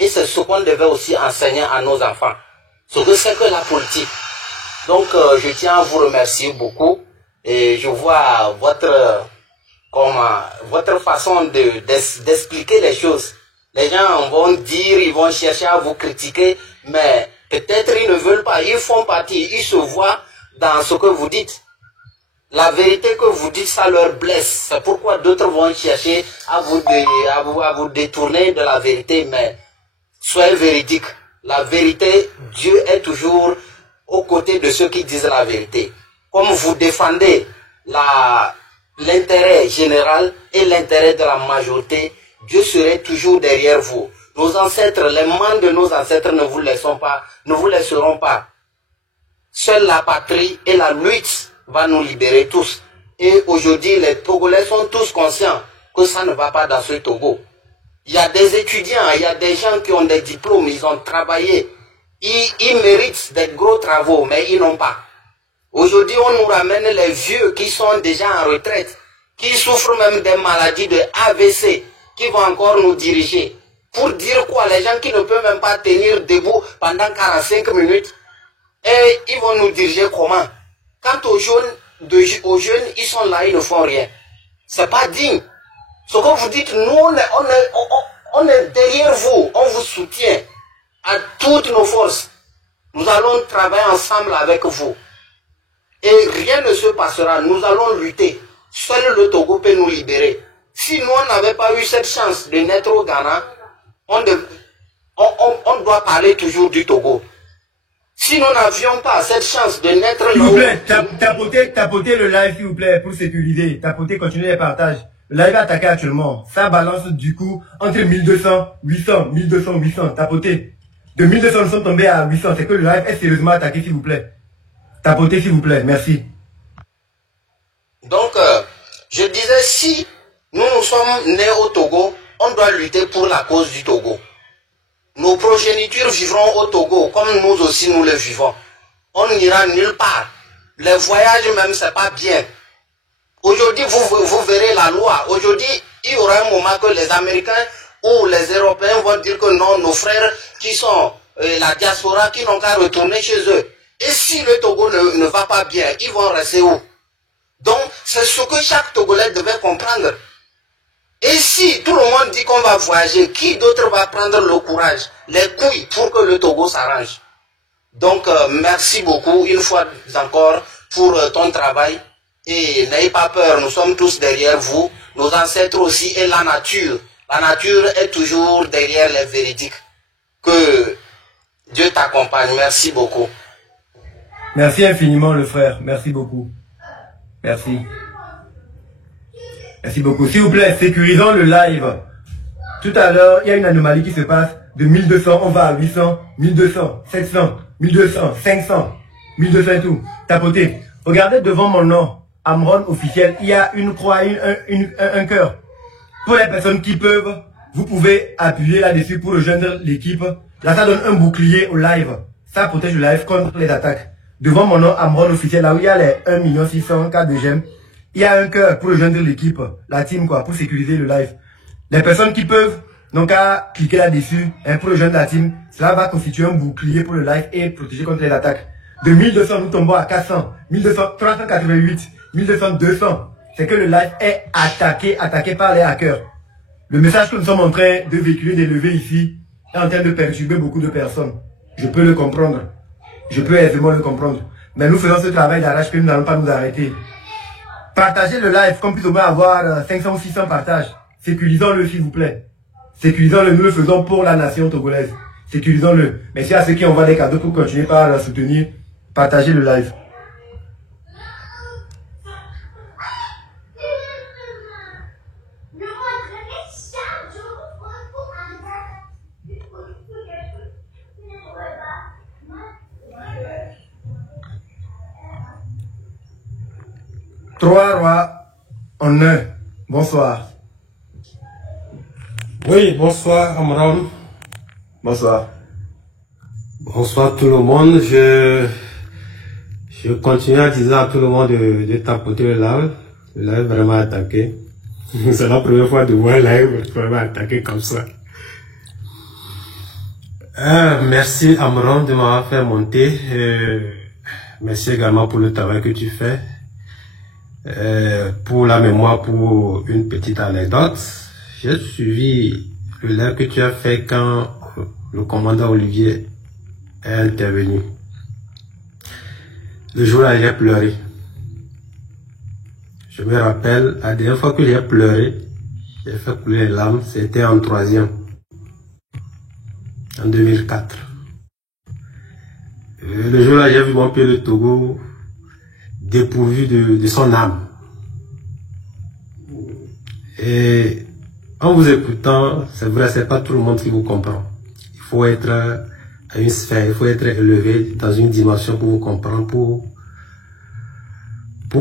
Et c'est ce qu'on devait aussi enseigner à nos enfants. Ce que c'est que la politique. Donc, je tiens à vous remercier beaucoup. Et je vois votre façon d'expliquer les choses. Les gens vont dire, ils vont chercher à vous critiquer, mais peut-être ils ne veulent pas. Ils font partie, ils se voient dans ce que vous dites. La vérité que vous dites, ça leur blesse. C'est pourquoi d'autres vont chercher à vous détourner de la vérité, mais soyez véridique. La vérité, Dieu est toujours aux côtés de ceux qui disent la vérité. Comme vous défendez l'intérêt général et l'intérêt de la majorité, Dieu serait toujours derrière vous. Nos ancêtres, les mains de nos ancêtres ne vous laisseront pas. Seule la patrie et la lutte va nous libérer tous. Et aujourd'hui, les Togolais sont tous conscients que ça ne va pas dans ce Togo. Il y a des étudiants, il y a des gens qui ont des diplômes, ils ont travaillé. Ils méritent des gros travaux, mais ils n'ont pas. Aujourd'hui, on nous ramène les vieux qui sont déjà en retraite, qui souffrent même des maladies de AVC, qui vont encore nous diriger. Pour dire quoi? Les gens qui ne peuvent même pas tenir debout pendant 45 minutes, et ils vont nous diriger comment? Quant aux jeunes, ils sont là, ils ne font rien. C'est pas digne. Ce que vous dites, nous, on est derrière vous, on vous soutient à toutes nos forces. Nous allons travailler ensemble avec vous. Et rien ne se passera, nous allons lutter. Seul le Togo peut nous libérer. Si nous, on n'avait pas eu cette chance de naître au Ghana, on doit parler toujours du Togo. Si nous n'avions pas cette chance de naître là-haut... S'il vous plaît, tapotez le live, s'il vous plaît, pour sécuriser. Tapotez, continuez les partages. Le live est attaqué actuellement. Ça balance du coup entre 1200, 800, 1200, 800. Tapotez. De 1200, nous sommes tombés à 800. C'est que le live est sérieusement attaqué, s'il vous plaît. Tapotez, s'il vous plaît. Merci. Donc, je disais, si nous sommes nés au Togo, on doit lutter pour la cause du Togo. Nos progénitures vivront au Togo, comme nous aussi nous le vivons. On n'ira nulle part. Les voyages même, c'est pas bien. Aujourd'hui, vous verrez la loi. Aujourd'hui, il y aura un moment que les Américains ou les Européens vont dire que non, nos frères qui sont la diaspora, qui n'ont qu'à retourner chez eux. Et si le Togo ne va pas bien, ils vont rester où? Donc, c'est ce que chaque Togolais devait comprendre. Et si tout le monde dit qu'on va voyager, qui d'autre va prendre le courage, les couilles pour que le Togo s'arrange? Donc, merci beaucoup une fois encore pour ton travail. Et n'ayez pas peur, nous sommes tous derrière vous, nos ancêtres aussi, et la nature. La nature est toujours derrière les véridiques. Que Dieu t'accompagne. Merci beaucoup. Merci infiniment, le frère. Merci beaucoup. Merci. Merci beaucoup. S'il vous plaît, sécurisons le live. Tout à l'heure, il y a une anomalie qui se passe. De 1200, on va à 800, 1200, 700, 1200, 500, 1200 et tout. Tapotez. Regardez devant mon nom, Amron officiel, il y a une croix, un cœur. Pour les personnes qui peuvent, vous pouvez appuyer là-dessus pour rejoindre l'équipe. Là, ça donne un bouclier au live. Ça protège le live contre les attaques. Devant mon nom, Amron officiel, là où il y a les 1 600 000 de j'aime, il y a un cœur pour rejoindre l'équipe, la team, quoi, pour sécuriser le live. Les personnes qui peuvent, n'ont qu'à cliquer là-dessus, pour rejoindre la team. Cela va constituer un bouclier pour le live et protéger contre les attaques. De 1200, nous tombons à 400, 1200, 388, 1200, 200. C'est que le live est attaqué par les hackers. Le message que nous sommes en train de véhiculer, d'élever ici, est en train de perturber beaucoup de personnes. Je peux le comprendre. Je peux aisément le comprendre. Mais nous faisons ce travail d'arrache que nous n'allons pas nous arrêter. Partagez le live, qu'on puisse au moins avoir 500 ou 600 partages. Sécurisons-le, s'il vous plaît. Sécurisons-le, nous le faisons pour la nation togolaise. Sécurisons-le. Merci à ceux qui envoient des cadeaux pour continuer par soutenir. Partagez le live. Trois rois en un. Bonsoir. Oui, bonsoir Amram. Bonsoir. Bonsoir tout le monde. Je continue à dire à tout le monde de tapoter le live. Le live vraiment attaqué. C'est la première fois de voir un live vraiment attaqué comme ça. Merci Amran de m'avoir fait monter. Merci également pour le travail que tu fais. Pour la mémoire, pour une petite anecdote, j'ai suivi le live que tu as fait quand le commandant Olivier est intervenu. Le jour-là, j'ai pleuré. Je me rappelle, la dernière fois que j'ai pleuré, j'ai fait couler les larmes, c'était en 3e, en 2004. Le jour-là, j'ai vu mon pays de Togo dépourvu de son âme. Et en vous écoutant, c'est vrai, c'est pas tout le monde qui vous comprend. Il faut être à une sphère, il faut être élevé dans une dimension pour vous comprendre, pour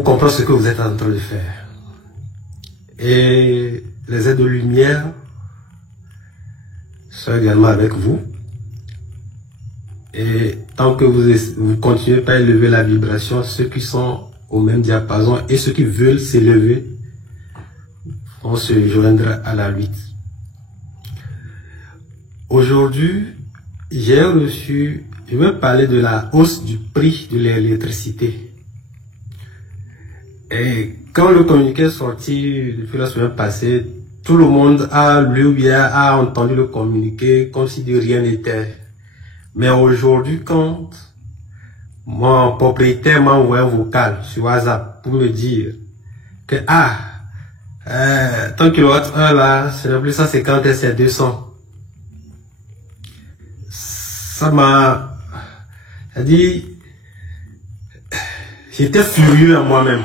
comprendre ce que vous êtes en train de faire. Et les aides de lumière sont également avec vous. Et tant que vous continuez à élever la vibration, ceux qui sont au même diapason et ceux qui veulent s'élever vont se joindre à la lutte. Aujourd'hui, j'ai reçu, je vais parler de la hausse du prix de l'électricité. Et quand le communiqué est sorti depuis la semaine passée, tout le monde a lu ou bien a entendu le communiqué comme si de rien n'était. Mais aujourd'hui, quand mon propriétaire m'a envoyé un vocal sur WhatsApp pour me dire que ton kilowattheure là, ce n'est plus 150 c'est 200. Ça m'a dit, j'étais furieux à moi-même.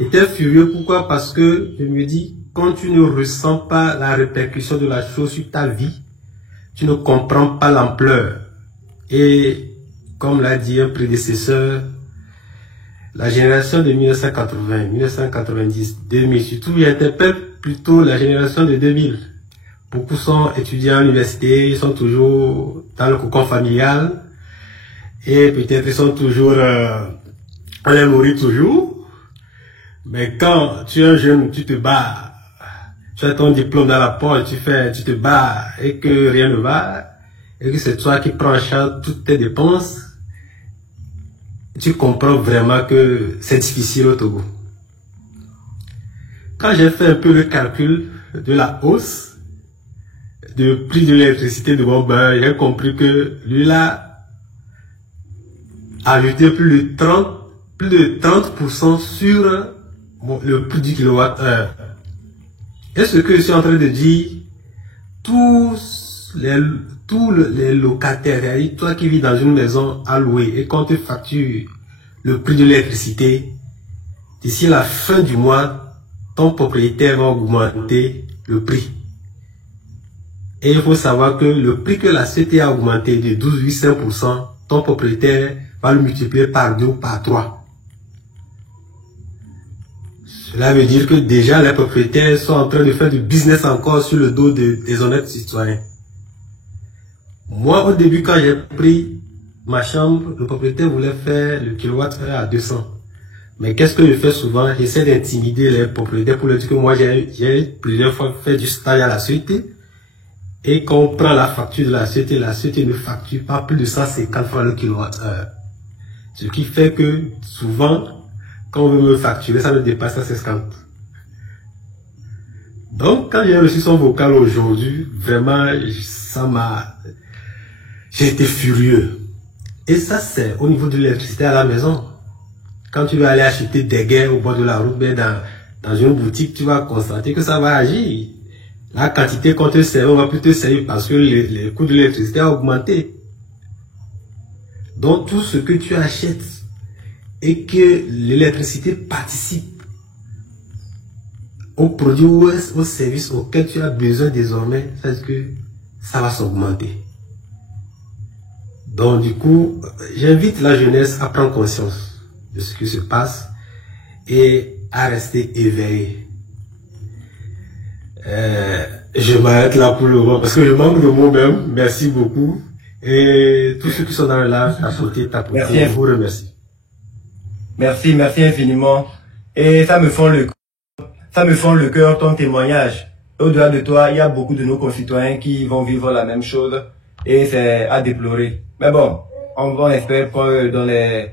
J'étais furieux, pourquoi? Parce que je me dis, quand tu ne ressens pas la répercussion de la chose sur ta vie, tu ne comprends pas l'ampleur. Et comme l'a dit un prédécesseur, la génération de 1980, 1990, 2000, surtout j'interpelle plutôt la génération de 2000. Beaucoup sont étudiants à l'université, ils sont toujours dans le cocon familial et peut-être ils sont toujours on les nourrit toujours. Mais quand tu es un jeune, tu te bats, tu as ton diplôme dans la poche, tu te bats et que rien ne va, et que c'est toi qui prends en charge toutes tes dépenses, tu comprends vraiment que c'est difficile au Togo. Quand j'ai fait un peu le calcul de la hausse du prix de l'électricité de mon beurre, j'ai compris que lui là a ajouté plus de 30% sur le prix du kilowattheure. Et ce que je suis en train de dire, tous les locataires, c'est-à-dire toi qui vis dans une maison à louer et qu'on te facture le prix de l'électricité, d'ici la fin du mois, ton propriétaire va augmenter le prix. Et il faut savoir que le prix que la CT a augmenté de 12,8%, ton propriétaire va le multiplier par 2 ou par 3. Cela veut dire que déjà les propriétaires sont en train de faire du business encore sur le dos des honnêtes citoyens. Moi, au début, quand j'ai pris ma chambre, le propriétaire voulait faire le kilowattheure à 200. Mais qu'est-ce que je fais souvent? J'essaie d'intimider les propriétaires pour leur dire que moi, j'ai plusieurs fois fait du stage à la société. Et quand on prend la facture de la société ne facture pas plus de 150 francs le kilowattheure. Ce qui fait que souvent, quand on veut me facturer, ça ne dépasse pas 50. Donc, quand j'ai reçu son vocal aujourd'hui, vraiment, j'ai été furieux. Et ça, c'est au niveau de l'électricité à la maison. Quand tu vas aller acheter des guerres au bord de la route, ben dans une boutique, tu vas constater que ça va agir. La quantité qu'on te sert, on va plus te servir parce que le coût de l'électricité a augmenté. Donc, tout ce que tu achètes et que l'électricité participe au produit ou au service auquel tu as besoin désormais, c'est que ça va s'augmenter. Donc, du coup, j'invite la jeunesse à prendre conscience de ce qui se passe et à rester éveillé. Je m'arrête là pour le moment parce que je manque de mots même. Merci beaucoup. Et tous ceux qui sont dans le live, tapoter, je vous remercie. Merci infiniment. Et ça me fend le cœur ton témoignage. Au-delà de toi, il y a beaucoup de nos concitoyens qui vont vivre la même chose et c'est à déplorer. Mais bon, on espère que dans les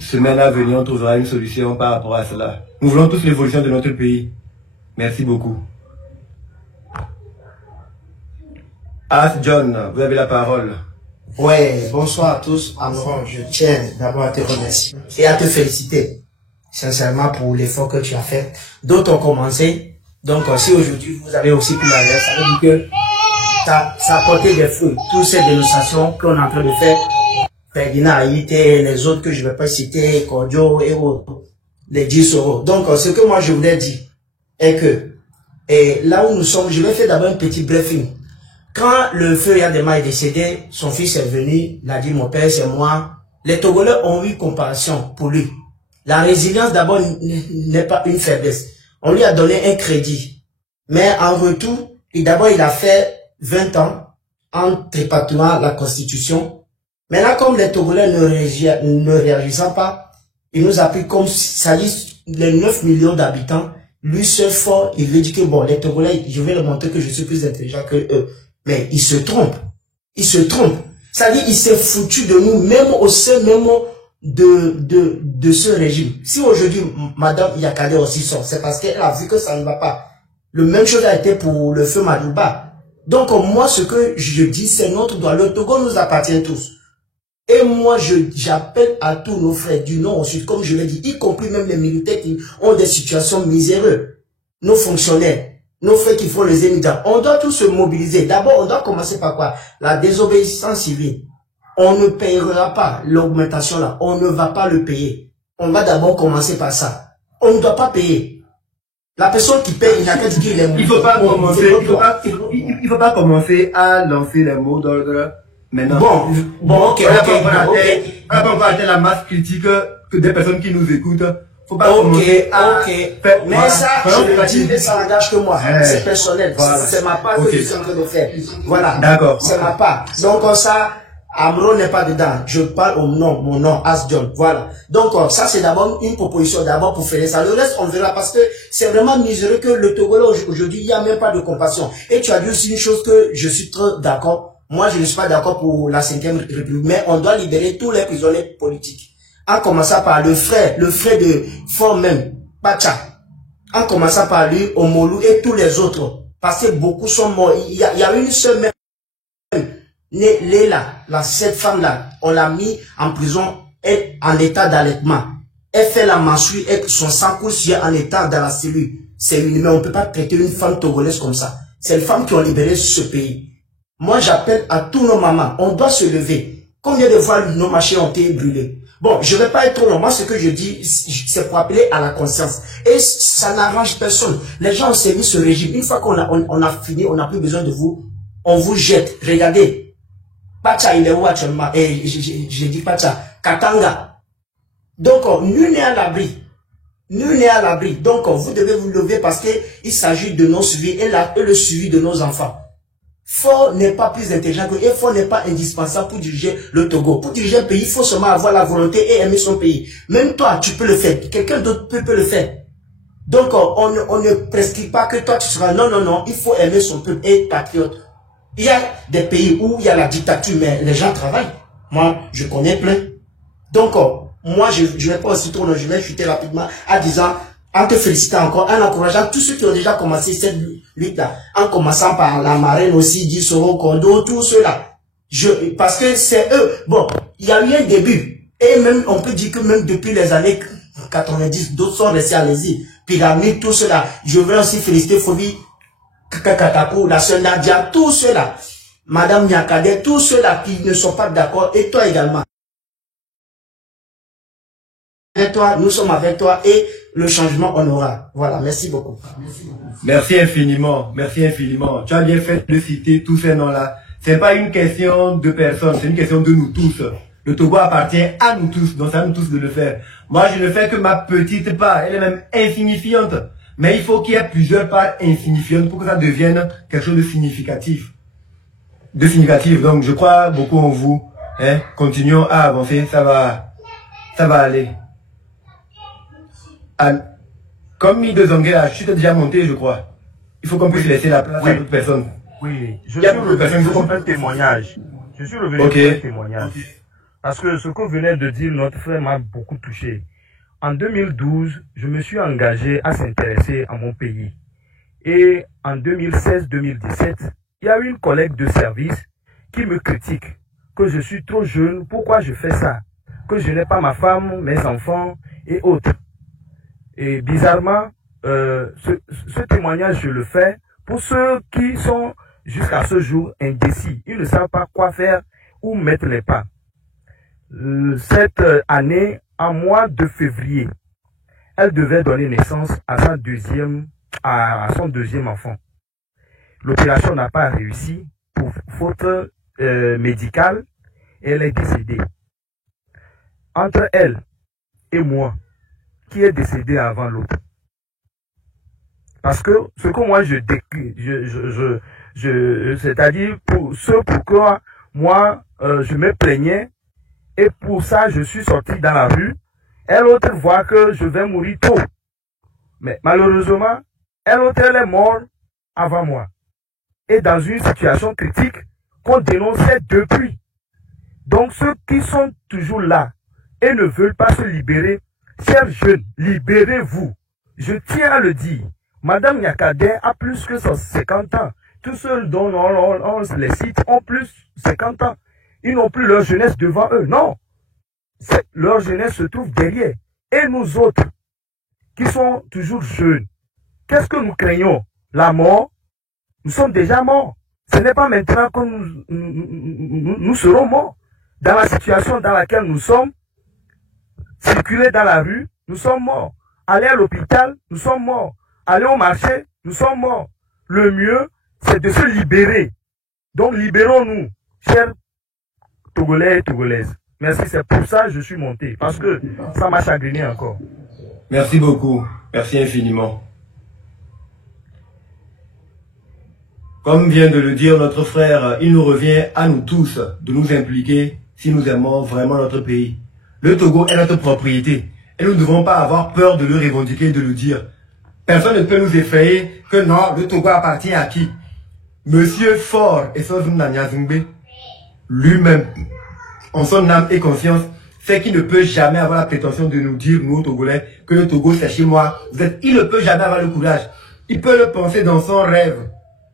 semaines à venir, on trouvera une solution par rapport à cela. Nous voulons tous l'évolution de notre pays. Merci beaucoup. As John, vous avez la parole. Ouais, bonsoir à tous. Alors, je tiens d'abord à te remercier et à te féliciter, sincèrement, pour l'effort que tu as fait. D'autres ont commencé. Donc, si aujourd'hui vous avez aussi pris la relève, ça veut dire que ça a porté des fruits. Toutes ces dénonciations qu'on est en train de faire, Ferdinand Haïté et les autres que je ne vais pas citer, Cordio et autres, les 10 euros. Donc, ce que moi je voulais dire est que, et là où nous sommes, je vais faire d'abord un petit briefing. Quand le feu Yadema est décédé, son fils est venu, il a dit mon père c'est moi. Les Togolais ont eu compassion pour lui. La résilience d'abord n'est pas une faiblesse. On lui a donné un crédit. Mais en retour, d'abord il a fait 20 ans en tripatouant la Constitution. Maintenant comme les Togolais ne réagissant pas, il nous a pris comme ça dit les 9 millions d'habitants. Lui seul fort, il veut dire que bon, les Togolais, je vais leur montrer que je suis plus intelligent que eux. Mais il se trompe. Il se trompe. Ça dit, il s'est foutu de nous, même au sein même de ce régime. Si aujourd'hui, Madame Yakade aussi sort, c'est parce qu'elle a vu que ça ne va pas. Le même chose a été pour le feu Madouba. Donc, moi, ce que je dis, c'est notre droit. Le Togo nous appartient tous. Et moi, j'appelle à tous nos frères du Nord au Sud, comme je l'ai dit, y compris même les militaires qui ont des situations miséreuses. Nos fonctionnaires. Nos frères qui font les émigrants, on doit tous se mobiliser. D'abord, on doit commencer par quoi? La désobéissance civile. On ne payera pas l'augmentation là. On ne va pas le payer. On va d'abord commencer par ça. On ne doit pas payer. La personne qui paye, il n'a qu'à dire qu'il est mort. Il faut pas commencer à lancer les mots d'ordre maintenant. Bon, ok. On va atteindre la masse critique que des personnes qui nous écoutent. Faut pas ok. Mais ça, je le dis, ça n'engage que moi. C'est personnel. Voilà. C'est ma part que je suis en train de faire. Voilà. D'accord. C'est ma part. Donc, ça, Amro n'est pas dedans. Je parle au nom, mon nom, As John. Voilà. Donc, ça, c'est d'abord une proposition, d'abord pour faire ça. Le reste, on verra parce que c'est vraiment miséreux que le Togolais aujourd'hui, il n'y a même pas de compassion. Et tu as dit aussi une chose que je suis très d'accord. Moi, je ne suis pas d'accord pour la 5e République, mais on doit libérer tous les prisonniers politiques. En commençant par le frère de Fort même, Pacha. En commençant par lui, Omolou et tous les autres. Parce que beaucoup sont morts. Il y a une seule même, Léla, cette femme-là, on l'a mis en prison en état d'allaitement. Elle fait la menstruée et son sang coule en état dans la cellule. C'est inhumain. On ne peut pas traiter une femme togolaise comme ça. C'est les femmes qui ont libéré ce pays. Moi, j'appelle à tous nos mamans. On doit se lever. Combien de fois nos machines ont été brûlées? Bon, je ne vais pas être trop long. Moi, ce que je dis, c'est pour appeler à la conscience. Et ça n'arrange personne. Les gens ont servi ce régime. Une fois qu'on a fini, on n'a plus besoin de vous. On vous jette. Regardez. Pacha, il est où actuellement? Et j'ai dit Pacha. Katanga. Donc, nul n'est à l'abri. Nul n'est à l'abri. Donc, vous devez vous lever parce qu'il s'agit de nos suivis et le suivi de nos enfants. Fort n'est pas plus intelligent que et Fort n'est pas indispensable pour diriger le Togo. Pour diriger un pays, il faut seulement avoir la volonté et aimer son pays. Même toi, tu peux le faire. Quelqu'un d'autre peut le faire. Donc, on ne prescrit pas que toi, tu seras... Non. Il faut aimer son peuple et être patriote. Il y a des pays où il y a la dictature, mais les gens travaillent. Moi, je connais plein. Donc, moi, je ne vais pas aussi trop, je vais chuter rapidement en disant... En te félicitant encore, en encourageant tous ceux qui ont déjà commencé cette lutte-là, en commençant par la marraine aussi, Dissoro, Kondo, tous ceux-là. Parce que c'est eux. Bon, il y a eu un début. Et même, on peut dire que même depuis les années 90, d'autres sont restés à l'exil. Pyramide, tout cela. Je veux aussi féliciter Fobi, Kakakakou, la sœur Nadia, tous ceux-là. Madame Nyakade, tous ceux-là qui ne sont pas d'accord, et toi également. Avec toi, nous sommes avec toi et le changement on aura. Voilà, merci beaucoup. Merci infiniment, merci infiniment. Tu as bien fait de citer tous ces noms-là. C'est pas une question de personnes, c'est une question de nous tous. Le Togo appartient à nous tous, donc c'est à nous tous de le faire. Moi, je ne fais que ma petite part, elle est même insignifiante. Mais il faut qu'il y ait plusieurs parts insignifiantes pour que ça devienne quelque chose de significatif. Donc, je crois beaucoup en vous. Hein? Continuons à avancer, ça va aller. Comme mis de Zongué, je suis déjà monté, je crois. Il faut qu'on puisse laisser la place à d'autres personnes. Oui, je suis revenu sur un témoignage. Je suis revenu sur un témoignage. Parce que ce que venait de dire notre frère m'a beaucoup touché. En 2012, je me suis engagé à s'intéresser à mon pays. Et en 2016-2017, il y a une collègue de service qui me critique que je suis trop jeune, pourquoi je fais ça, que je n'ai pas ma femme, mes enfants et autres. Et bizarrement, ce témoignage, je le fais pour ceux qui sont jusqu'à ce jour indécis. Ils ne savent pas quoi faire ou mettre les pas. Cette année, en mois de février, elle devait donner naissance à son deuxième enfant. L'opération n'a pas réussi pour faute médicale et elle est décédée. Entre elle et moi, qui est décédé avant l'autre? Parce que ce que moi je décris, c'est-à-dire pour ce pourquoi moi je me plaignais et pour ça je suis sorti dans la rue, elle autre voit que je vais mourir tôt. Mais malheureusement, elle autre elle est morte avant moi. Et dans une situation critique qu'on dénonçait depuis. Donc ceux qui sont toujours là et ne veulent pas se libérer, chers jeunes, libérez-vous. Je tiens à le dire. Madame Nyakadé a plus que 50 ans. Tous ceux dont on les cite ont plus de 50 ans. Ils n'ont plus leur jeunesse devant eux. Non. Leur jeunesse se trouve derrière. Et nous autres, qui sont toujours jeunes, qu'est-ce que nous craignons? La mort? Nous sommes déjà morts. Ce n'est pas maintenant que nous serons morts. Dans la situation dans laquelle nous sommes, circuler dans la rue, nous sommes morts. Aller à l'hôpital, nous sommes morts. Aller au marché, nous sommes morts. Le mieux, c'est de se libérer. Donc, libérons-nous, chers Togolais et Togolaises. Merci, c'est pour ça que je suis monté. Parce que ça m'a chagriné encore. Merci beaucoup. Merci infiniment. Comme vient de le dire notre frère, il nous revient à nous tous de nous impliquer si nous aimons vraiment notre pays. Le Togo est notre propriété et nous ne devons pas avoir peur de le revendiquer et de le dire. Personne ne peut nous effrayer que non, le Togo appartient à qui? Monsieur Faure et Nyazungbe, lui-même, en son âme et conscience, c'est qu'il ne peut jamais avoir la prétention de nous dire, nous Togolais, que le Togo c'est chez moi. Il ne peut jamais avoir le courage. Il peut le penser dans son rêve,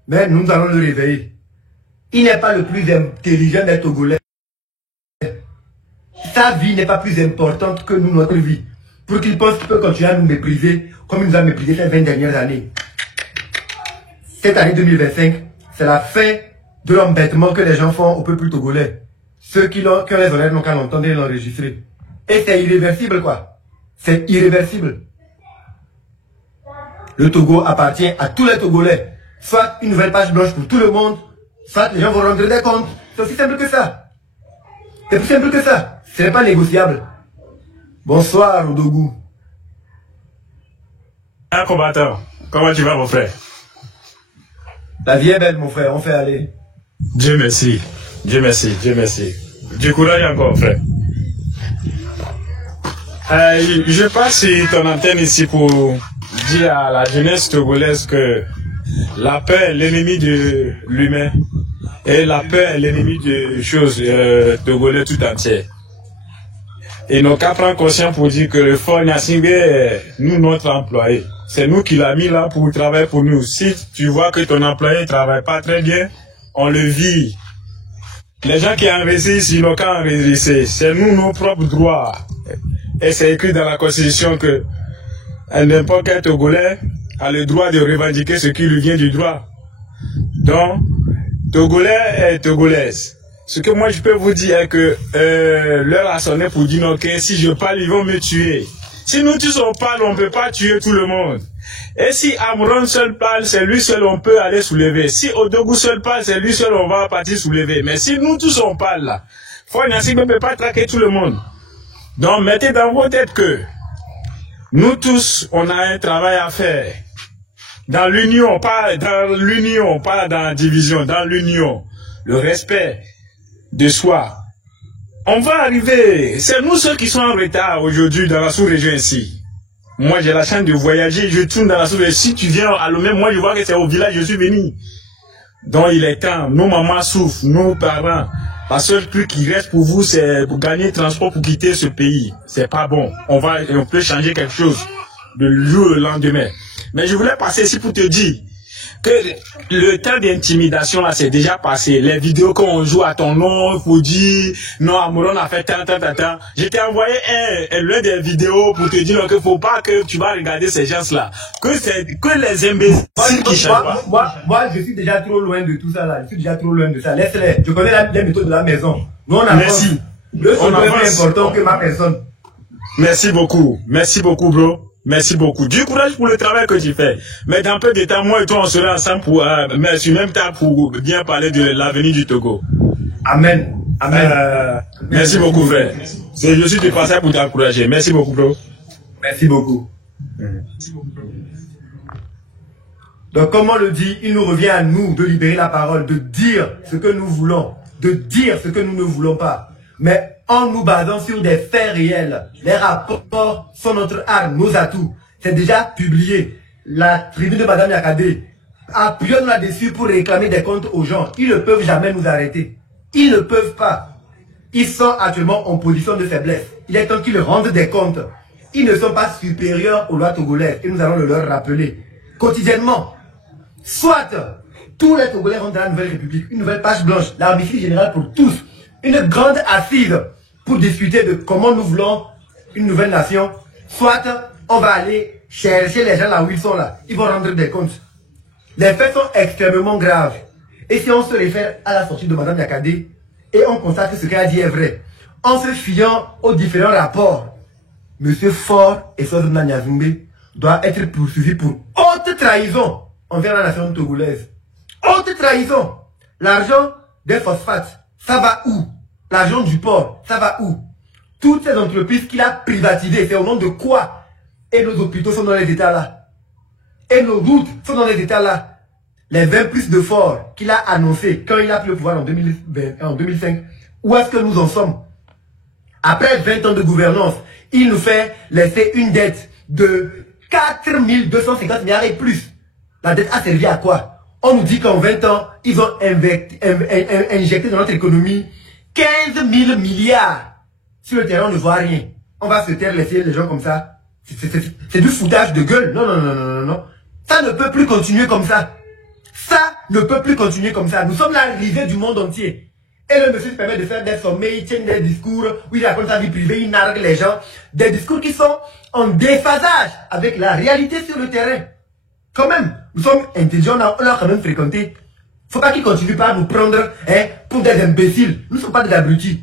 mais nous allons le réveiller. Il n'est pas le plus intelligent des Togolais. Sa vie n'est pas plus importante que nous, notre vie. Pour qu'il pense qu'il peut continuer à nous mépriser comme il nous a méprisé ces 20 dernières années. Cette année 2025, c'est la fin de l'embêtement que les gens font au peuple togolais. Ceux qui ont les honnêtes n'ont qu'à l'entendre et l'enregistrer. Et c'est irréversible, quoi. C'est irréversible. Le Togo appartient à tous les Togolais. Soit une nouvelle page blanche pour tout le monde, soit les gens vont rendre des comptes. C'est aussi simple que ça. C'est plus simple que ça. Ce n'est pas négociable. Bonsoir, Odogu. Un combattant, comment tu vas, mon frère? La vie est belle, mon frère, on fait aller. Dieu merci, Dieu merci, Dieu merci. Du courage encore, frère. Je passe sur ton antenne ici pour dire à la jeunesse togolaise que la paix est l'ennemi de l'humain et la paix est l'ennemi des choses togolais tout entières. Et nos qu'à prendre conscience pour dire que le Faure Gnassingbé est nous, notre employé. C'est nous qui l'a mis là pour travailler pour nous. Si tu vois que ton employé ne travaille pas très bien, on le vit. Les gens qui enregistrent, ils n'ont qu'à enregistrer. C'est nous, nos propres droits. Et c'est écrit dans la Constitution que n'importe quel Togolais a le droit de revendiquer ce qui lui vient du droit. Donc, Togolais et Togolaises. Ce que moi je peux vous dire est que l'heure a sonné pour dire ok, si je parle, ils vont me tuer. Si nous tous on parle, on ne peut pas tuer tout le monde. Et si Amron seul parle, c'est lui seul on peut aller soulever. Si Odogu seul parle, c'est lui seul on va partir soulever. Mais si nous tous on parle là, Faure Gnassingbé ne peut pas traquer tout le monde. Donc mettez dans vos têtes que nous tous on a un travail à faire. Dans l'union, pas dans l'union, pas dans la division, dans l'union. Le respect de soi. On va arriver, c'est nous ceux qui sont en retard aujourd'hui dans la sous-région ici. Moi, j'ai la chance de voyager, je tourne dans la soupe. Et si tu viens à Lomé, moi, je vois que c'est au village, je suis venu. Donc, il est temps. Nos mamans souffrent, nos parents. La seule truc qui reste pour vous, c'est pour gagner le transport pour quitter ce pays. C'est pas bon. On peut changer quelque chose de jour au lendemain. Mais je voulais passer ici pour te dire que le temps d'intimidation là c'est déjà passé. Les vidéos qu'on joue à ton nom, il faut dire non, Amoron a fait tant. Je t'ai envoyé l'un des vidéos pour te dire qu'il faut pas que tu vas regarder ces gens là. Que les imbéciles qui changent. Moi, je suis déjà trop loin de tout ça là. Je suis déjà trop loin de ça. Laisse-les. Je connais les méthodes de la maison. Nous on avance. Merci. Le son est plus important que ma personne. Merci beaucoup, bro. Merci beaucoup. Du courage pour le travail que tu fais. Mais dans peu de temps, moi et toi, on sera ensemble pour, mais sur même temps pour bien parler de l'avenir du Togo. Amen. Merci beaucoup, frère. Je suis de passage pour t'encourager. Merci beaucoup, bro. Merci beaucoup. Donc, comme on le dit, il nous revient à nous de libérer la parole, de dire ce que nous voulons, de dire ce que nous ne voulons pas. Mais en nous basant sur des faits réels. Les rapports sont notre arme, nos atouts. C'est déjà publié. La tribune de Madame Yakadé appuyons là-dessus pour réclamer des comptes aux gens. Ils ne peuvent jamais nous arrêter. Ils ne peuvent pas. Ils sont actuellement en position de faiblesse. Il est temps qu'ils rendent des comptes. Ils ne sont pas supérieurs aux lois togolaises et nous allons le leur rappeler quotidiennement. Soit tous les Togolais rentrent dans la nouvelle république, une nouvelle page blanche, l'armistice général pour tous, une grande assise pour discuter de comment nous voulons une nouvelle nation. Soit on va aller chercher les gens là où ils sont là, ils vont rendre des comptes. Les faits sont extrêmement graves. Et si on se réfère à la sortie de Madame Yakadé et on constate que ce qu'elle a dit est vrai, en se fiant aux différents rapports, Monsieur Faure et Sozona Nyazumbe doivent être poursuivis pour haute trahison envers la nation togolaise. Haute trahison. L'argent des phosphates, ça va où? L'argent du port, ça va où? Toutes ces entreprises qu'il a privatisées, c'est au nom de quoi? Et nos hôpitaux sont dans les états là. Et nos routes sont dans les états là. Les 20 plus de forts qu'il a annoncé quand il a pris le pouvoir en 2005, où est-ce que nous en sommes? Après 20 ans de gouvernance, il nous fait laisser une dette de 4250 milliards et plus. La dette a servi à quoi? On nous dit qu'en 20 ans, ils ont injecté dans notre économie 15 000 milliards. Sur le terrain, on ne voit rien. On va se taire, laisser les gens comme ça. C'est du foutage de gueule. Non. Ça ne peut plus continuer comme ça. Ça ne peut plus continuer comme ça. Nous sommes la risée du monde entier. Et le monsieur se permet de faire des sommets, il tient des discours où il raconte sa vie privée, il nargue les gens. Des discours qui sont en déphasage avec la réalité sur le terrain. Quand même, nous sommes intelligents, on a quand même fréquenté. Faut pas qu'ils continuent pas à nous prendre pour des imbéciles. Nous ne sommes pas des abrutis.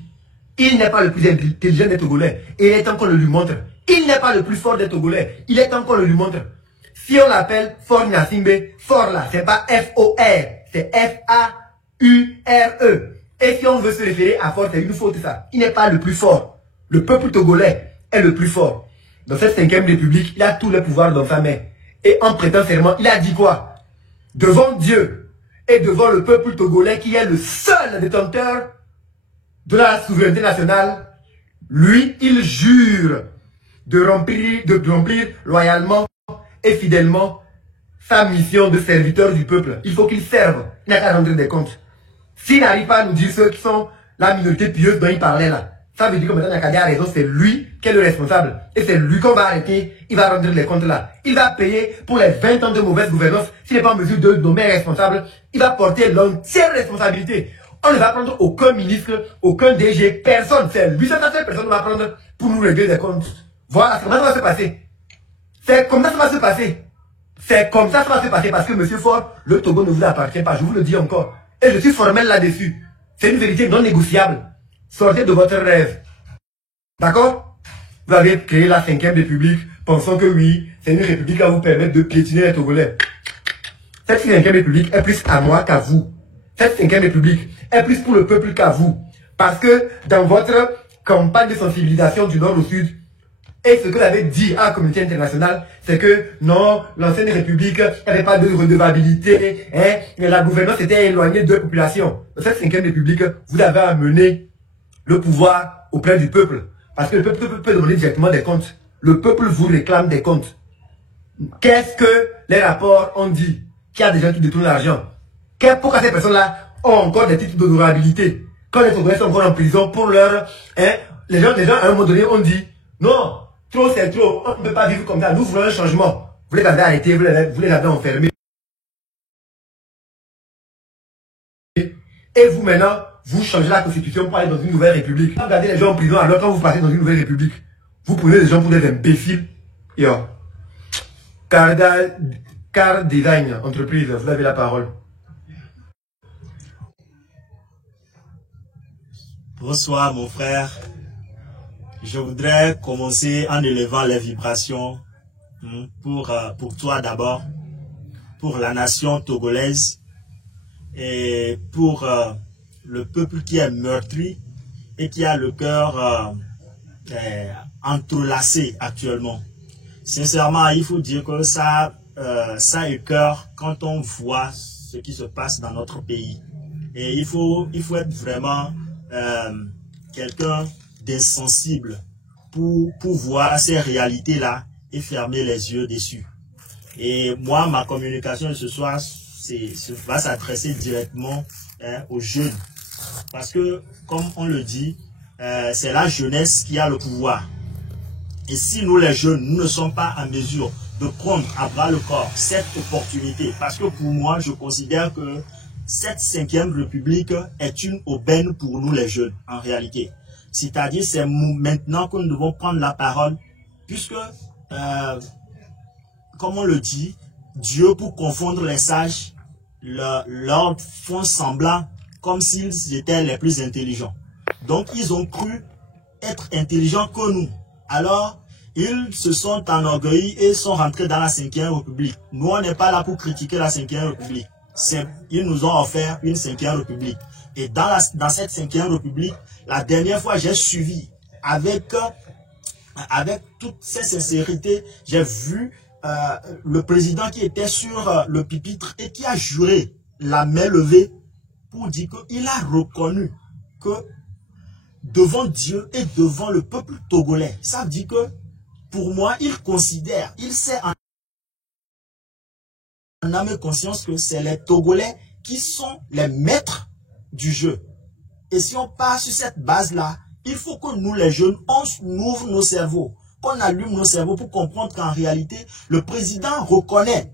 Il n'est pas le plus intelligent des Togolais. Et il est temps qu'on le lui montre. Il n'est pas le plus fort des Togolais. Il est temps qu'on le lui montre. Si on l'appelle Faure Gnassingbé, fort là, c'est pas F-O-R, c'est F-A-U-R-E. Et si on veut se référer à fort, c'est une faute ça. Il n'est pas le plus fort. Le peuple togolais est le plus fort. Dans cette 5e république, il a tous les pouvoirs dans sa main. Et en prêtant serment, il a dit quoi? Devant Dieu et devant le peuple togolais qui est le seul détenteur de la souveraineté nationale, lui, il jure de remplir loyalement et fidèlement sa mission de serviteur du peuple. Il faut qu'il serve. Il n'a qu'à rendre des comptes. S'il n'arrive pas à nous dire ceux qui sont la minorité pieuse dont il parlait là, ça veut dire que maintenant Yakadé a raison, c'est lui qui est le responsable. Et c'est lui qu'on va arrêter, il va rendre les comptes là. Il va payer pour les 20 ans de mauvaise gouvernance. S'il n'est pas en mesure de nommer responsable, il va porter l'entière responsabilité. On ne va prendre aucun ministre, aucun DG, personne. C'est lui, cette seule personne va prendre pour nous régler des comptes. Voilà, comment ça va se passer. C'est comme ça que ça va se passer. C'est comme ça que ça va se passer parce que monsieur Faure, le Togo ne vous appartient pas, je vous le dis encore. Et je suis formel là-dessus. C'est une vérité non négociable. Sortez de votre rêve. D'accord? Vous avez créé la 5e république, pensant que oui, c'est une république qui va vous permettre de piétiner les Togolais. Cette 5e république est plus à moi qu'à vous. Cette 5e république est plus pour le peuple qu'à vous. Parce que dans votre campagne de sensibilisation du nord au sud, et ce que vous avez dit à la communauté internationale, c'est que non, l'ancienne république n'avait pas de redevabilité, la gouvernance était éloignée de la population. Dans cette 5e république, vous avez amené le pouvoir auprès du peuple. Parce que le peuple peut demander directement des comptes. Le peuple vous réclame des comptes. Qu'est-ce que les rapports ont dit? Qu'il y a des gens qui détournent l'argent. Pourquoi ces personnes-là ont encore des titres d'honorabilité? Quand les Togolais sont encore en prison pour leur... les gens à un moment donné ont dit non, trop c'est trop, on ne peut pas vivre comme ça, nous voulons un changement. Vous les avez arrêtés, vous les avez enfermés. Et vous maintenant, vous changez la constitution pour aller dans une nouvelle république. Regardez les gens en prison, alors quand vous passez dans une nouvelle république, vous prenez les gens pour des imbéciles. Yo. Car Design, entreprise, vous avez la parole. Bonsoir mon frère. Je voudrais commencer en élevant les vibrations pour toi d'abord, pour la nation togolaise et pour le peuple qui est meurtri et qui a le cœur entrelacé actuellement. Sincèrement, il faut dire que ça écoeure quand on voit ce qui se passe dans notre pays. Et il faut être vraiment quelqu'un d'insensible pour voir ces réalités-là et fermer les yeux dessus. Et moi, ma communication de ce soir va s'adresser directement aux jeunes. Parce que, comme on le dit, c'est la jeunesse qui a le pouvoir. Et si nous, les jeunes, nous ne sommes pas en mesure de prendre à bras le corps cette opportunité, parce que pour moi, je considère que cette 5e République est une aubaine pour nous, les jeunes, en réalité. C'est-à-dire, c'est maintenant que nous devons prendre la parole, puisque, comme on le dit, Dieu, pour confondre les sages, leur font semblant comme s'ils étaient les plus intelligents. Donc, ils ont cru être intelligents que nous. Alors, ils se sont enorgueillis et sont rentrés dans la 5e République. Nous, on n'est pas là pour critiquer la 5e République. Ils nous ont offert une 5e République. Et dans cette 5e République, la dernière fois, j'ai suivi avec toute cette sincérité, j'ai vu le président qui était sur le pupitre et qui a juré la main levée pour dire qu'il a reconnu que devant Dieu et devant le peuple togolais, ça veut dire que pour moi, il considère, il sait en âme et conscience que c'est les Togolais qui sont les maîtres du jeu. Et si on part sur cette base-là, il faut que nous, les jeunes, on ouvre nos cerveaux, qu'on allume nos cerveaux pour comprendre qu'en réalité, le président reconnaît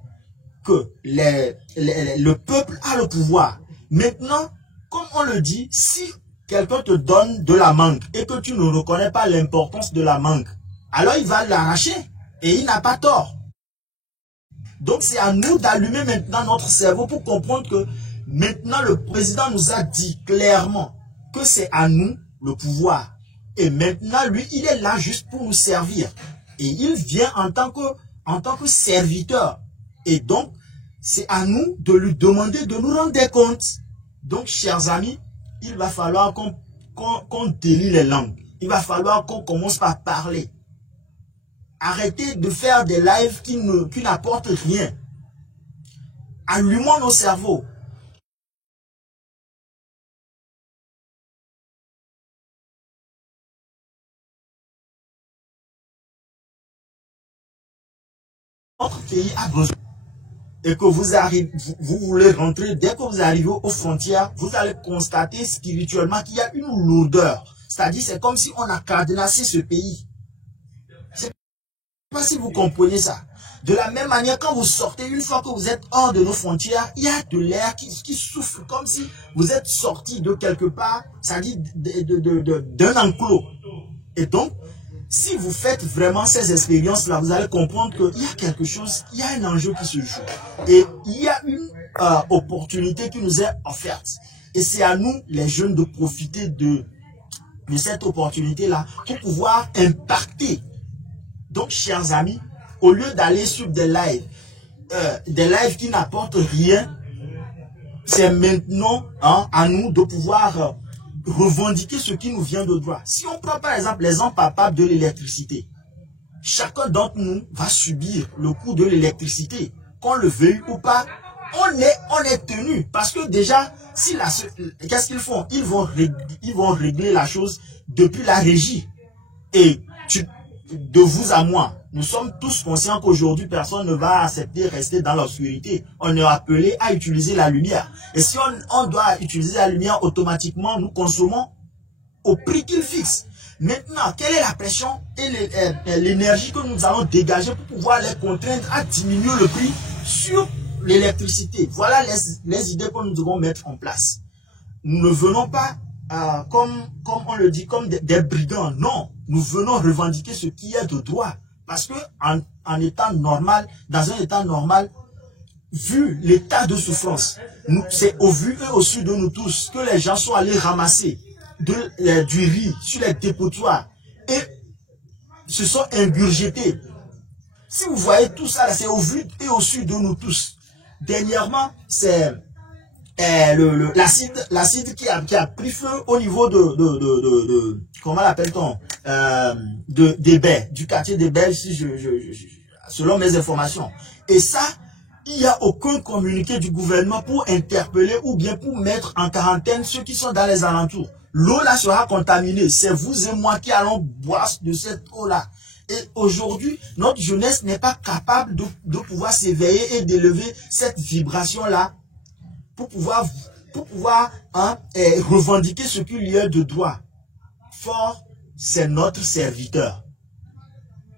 que le peuple a le pouvoir. Maintenant, comme on le dit, si quelqu'un te donne de la mangue et que tu ne reconnais pas l'importance de la mangue, alors il va l'arracher et il n'a pas tort. Donc c'est à nous d'allumer maintenant notre cerveau pour comprendre que maintenant le président nous a dit clairement que c'est à nous le pouvoir. Et maintenant lui, il est là juste pour nous servir. Et il vient en tant que serviteur. Et donc, c'est à nous de lui demander de nous rendre des comptes. Donc, chers amis, il va falloir qu'on délie les langues. Il va falloir qu'on commence par parler. Arrêtez de faire des lives qui n'apportent rien. Allumons nos cerveaux. Notre pays a besoin. Et que vous voulez rentrer, dès que vous arrivez aux frontières, vous allez constater spirituellement qu'il y a une lourdeur. C'est-à-dire, c'est comme si on a cadenassé ce pays. Je ne sais pas si vous comprenez ça. De la même manière, quand vous sortez, une fois que vous êtes hors de nos frontières, il y a de l'air qui souffle comme si vous êtes sorti de quelque part, c'est-à-dire d'un enclos. Et donc, si vous faites vraiment ces expériences-là, vous allez comprendre qu'il y a quelque chose, il y a un enjeu qui se joue. Et il y a une opportunité qui nous est offerte. Et c'est à nous, les jeunes, de profiter de cette opportunité-là pour pouvoir impacter. Donc, chers amis, au lieu d'aller sur des lives qui n'apportent rien, c'est maintenant à nous de pouvoir revendiquer ce qui nous vient de droit. Si on prend par exemple les impapables de l'électricité, chacun d'entre nous va subir le coût de l'électricité. Qu'on le veuille ou pas, on est tenu. Parce que déjà, qu'est-ce qu'ils font? Ils vont régler la chose depuis la régie. Et de vous à moi. Nous sommes tous conscients qu'aujourd'hui, personne ne va accepter rester dans l'obscurité. On est appelé à utiliser la lumière. Et si on doit utiliser la lumière, automatiquement, nous consommons au prix qu'il fixe. Maintenant, quelle est la pression et l'énergie que nous allons dégager pour pouvoir les contraindre à diminuer le prix sur l'électricité? Voilà les idées que nous devons mettre en place. Nous ne venons pas, comme on le dit, comme des brigands. Non, nous venons revendiquer ce qui est de droit. Parce que en état normal, dans un état normal, vu l'état de souffrance, c'est au vu et au su de nous tous que les gens sont allés ramasser du riz sur les dépotoirs et se sont ingurgités. Si vous voyez tout ça, c'est au vu et au su de nous tous. Dernièrement, c'est l'acide qui a pris feu au niveau de comment l'appelle-t-on, des baies, du quartier des baies, si selon mes informations. Et ça, il n'y a aucun communiqué du gouvernement pour interpeller ou bien pour mettre en quarantaine ceux qui sont dans les alentours. L'eau là sera contaminée. C'est vous et moi qui allons boire de cette eau-là. Et aujourd'hui, notre jeunesse n'est pas capable de pouvoir s'éveiller et d'élever cette vibration-là pour pouvoir revendiquer ce qu'il y a de droit. Fort, c'est notre serviteur.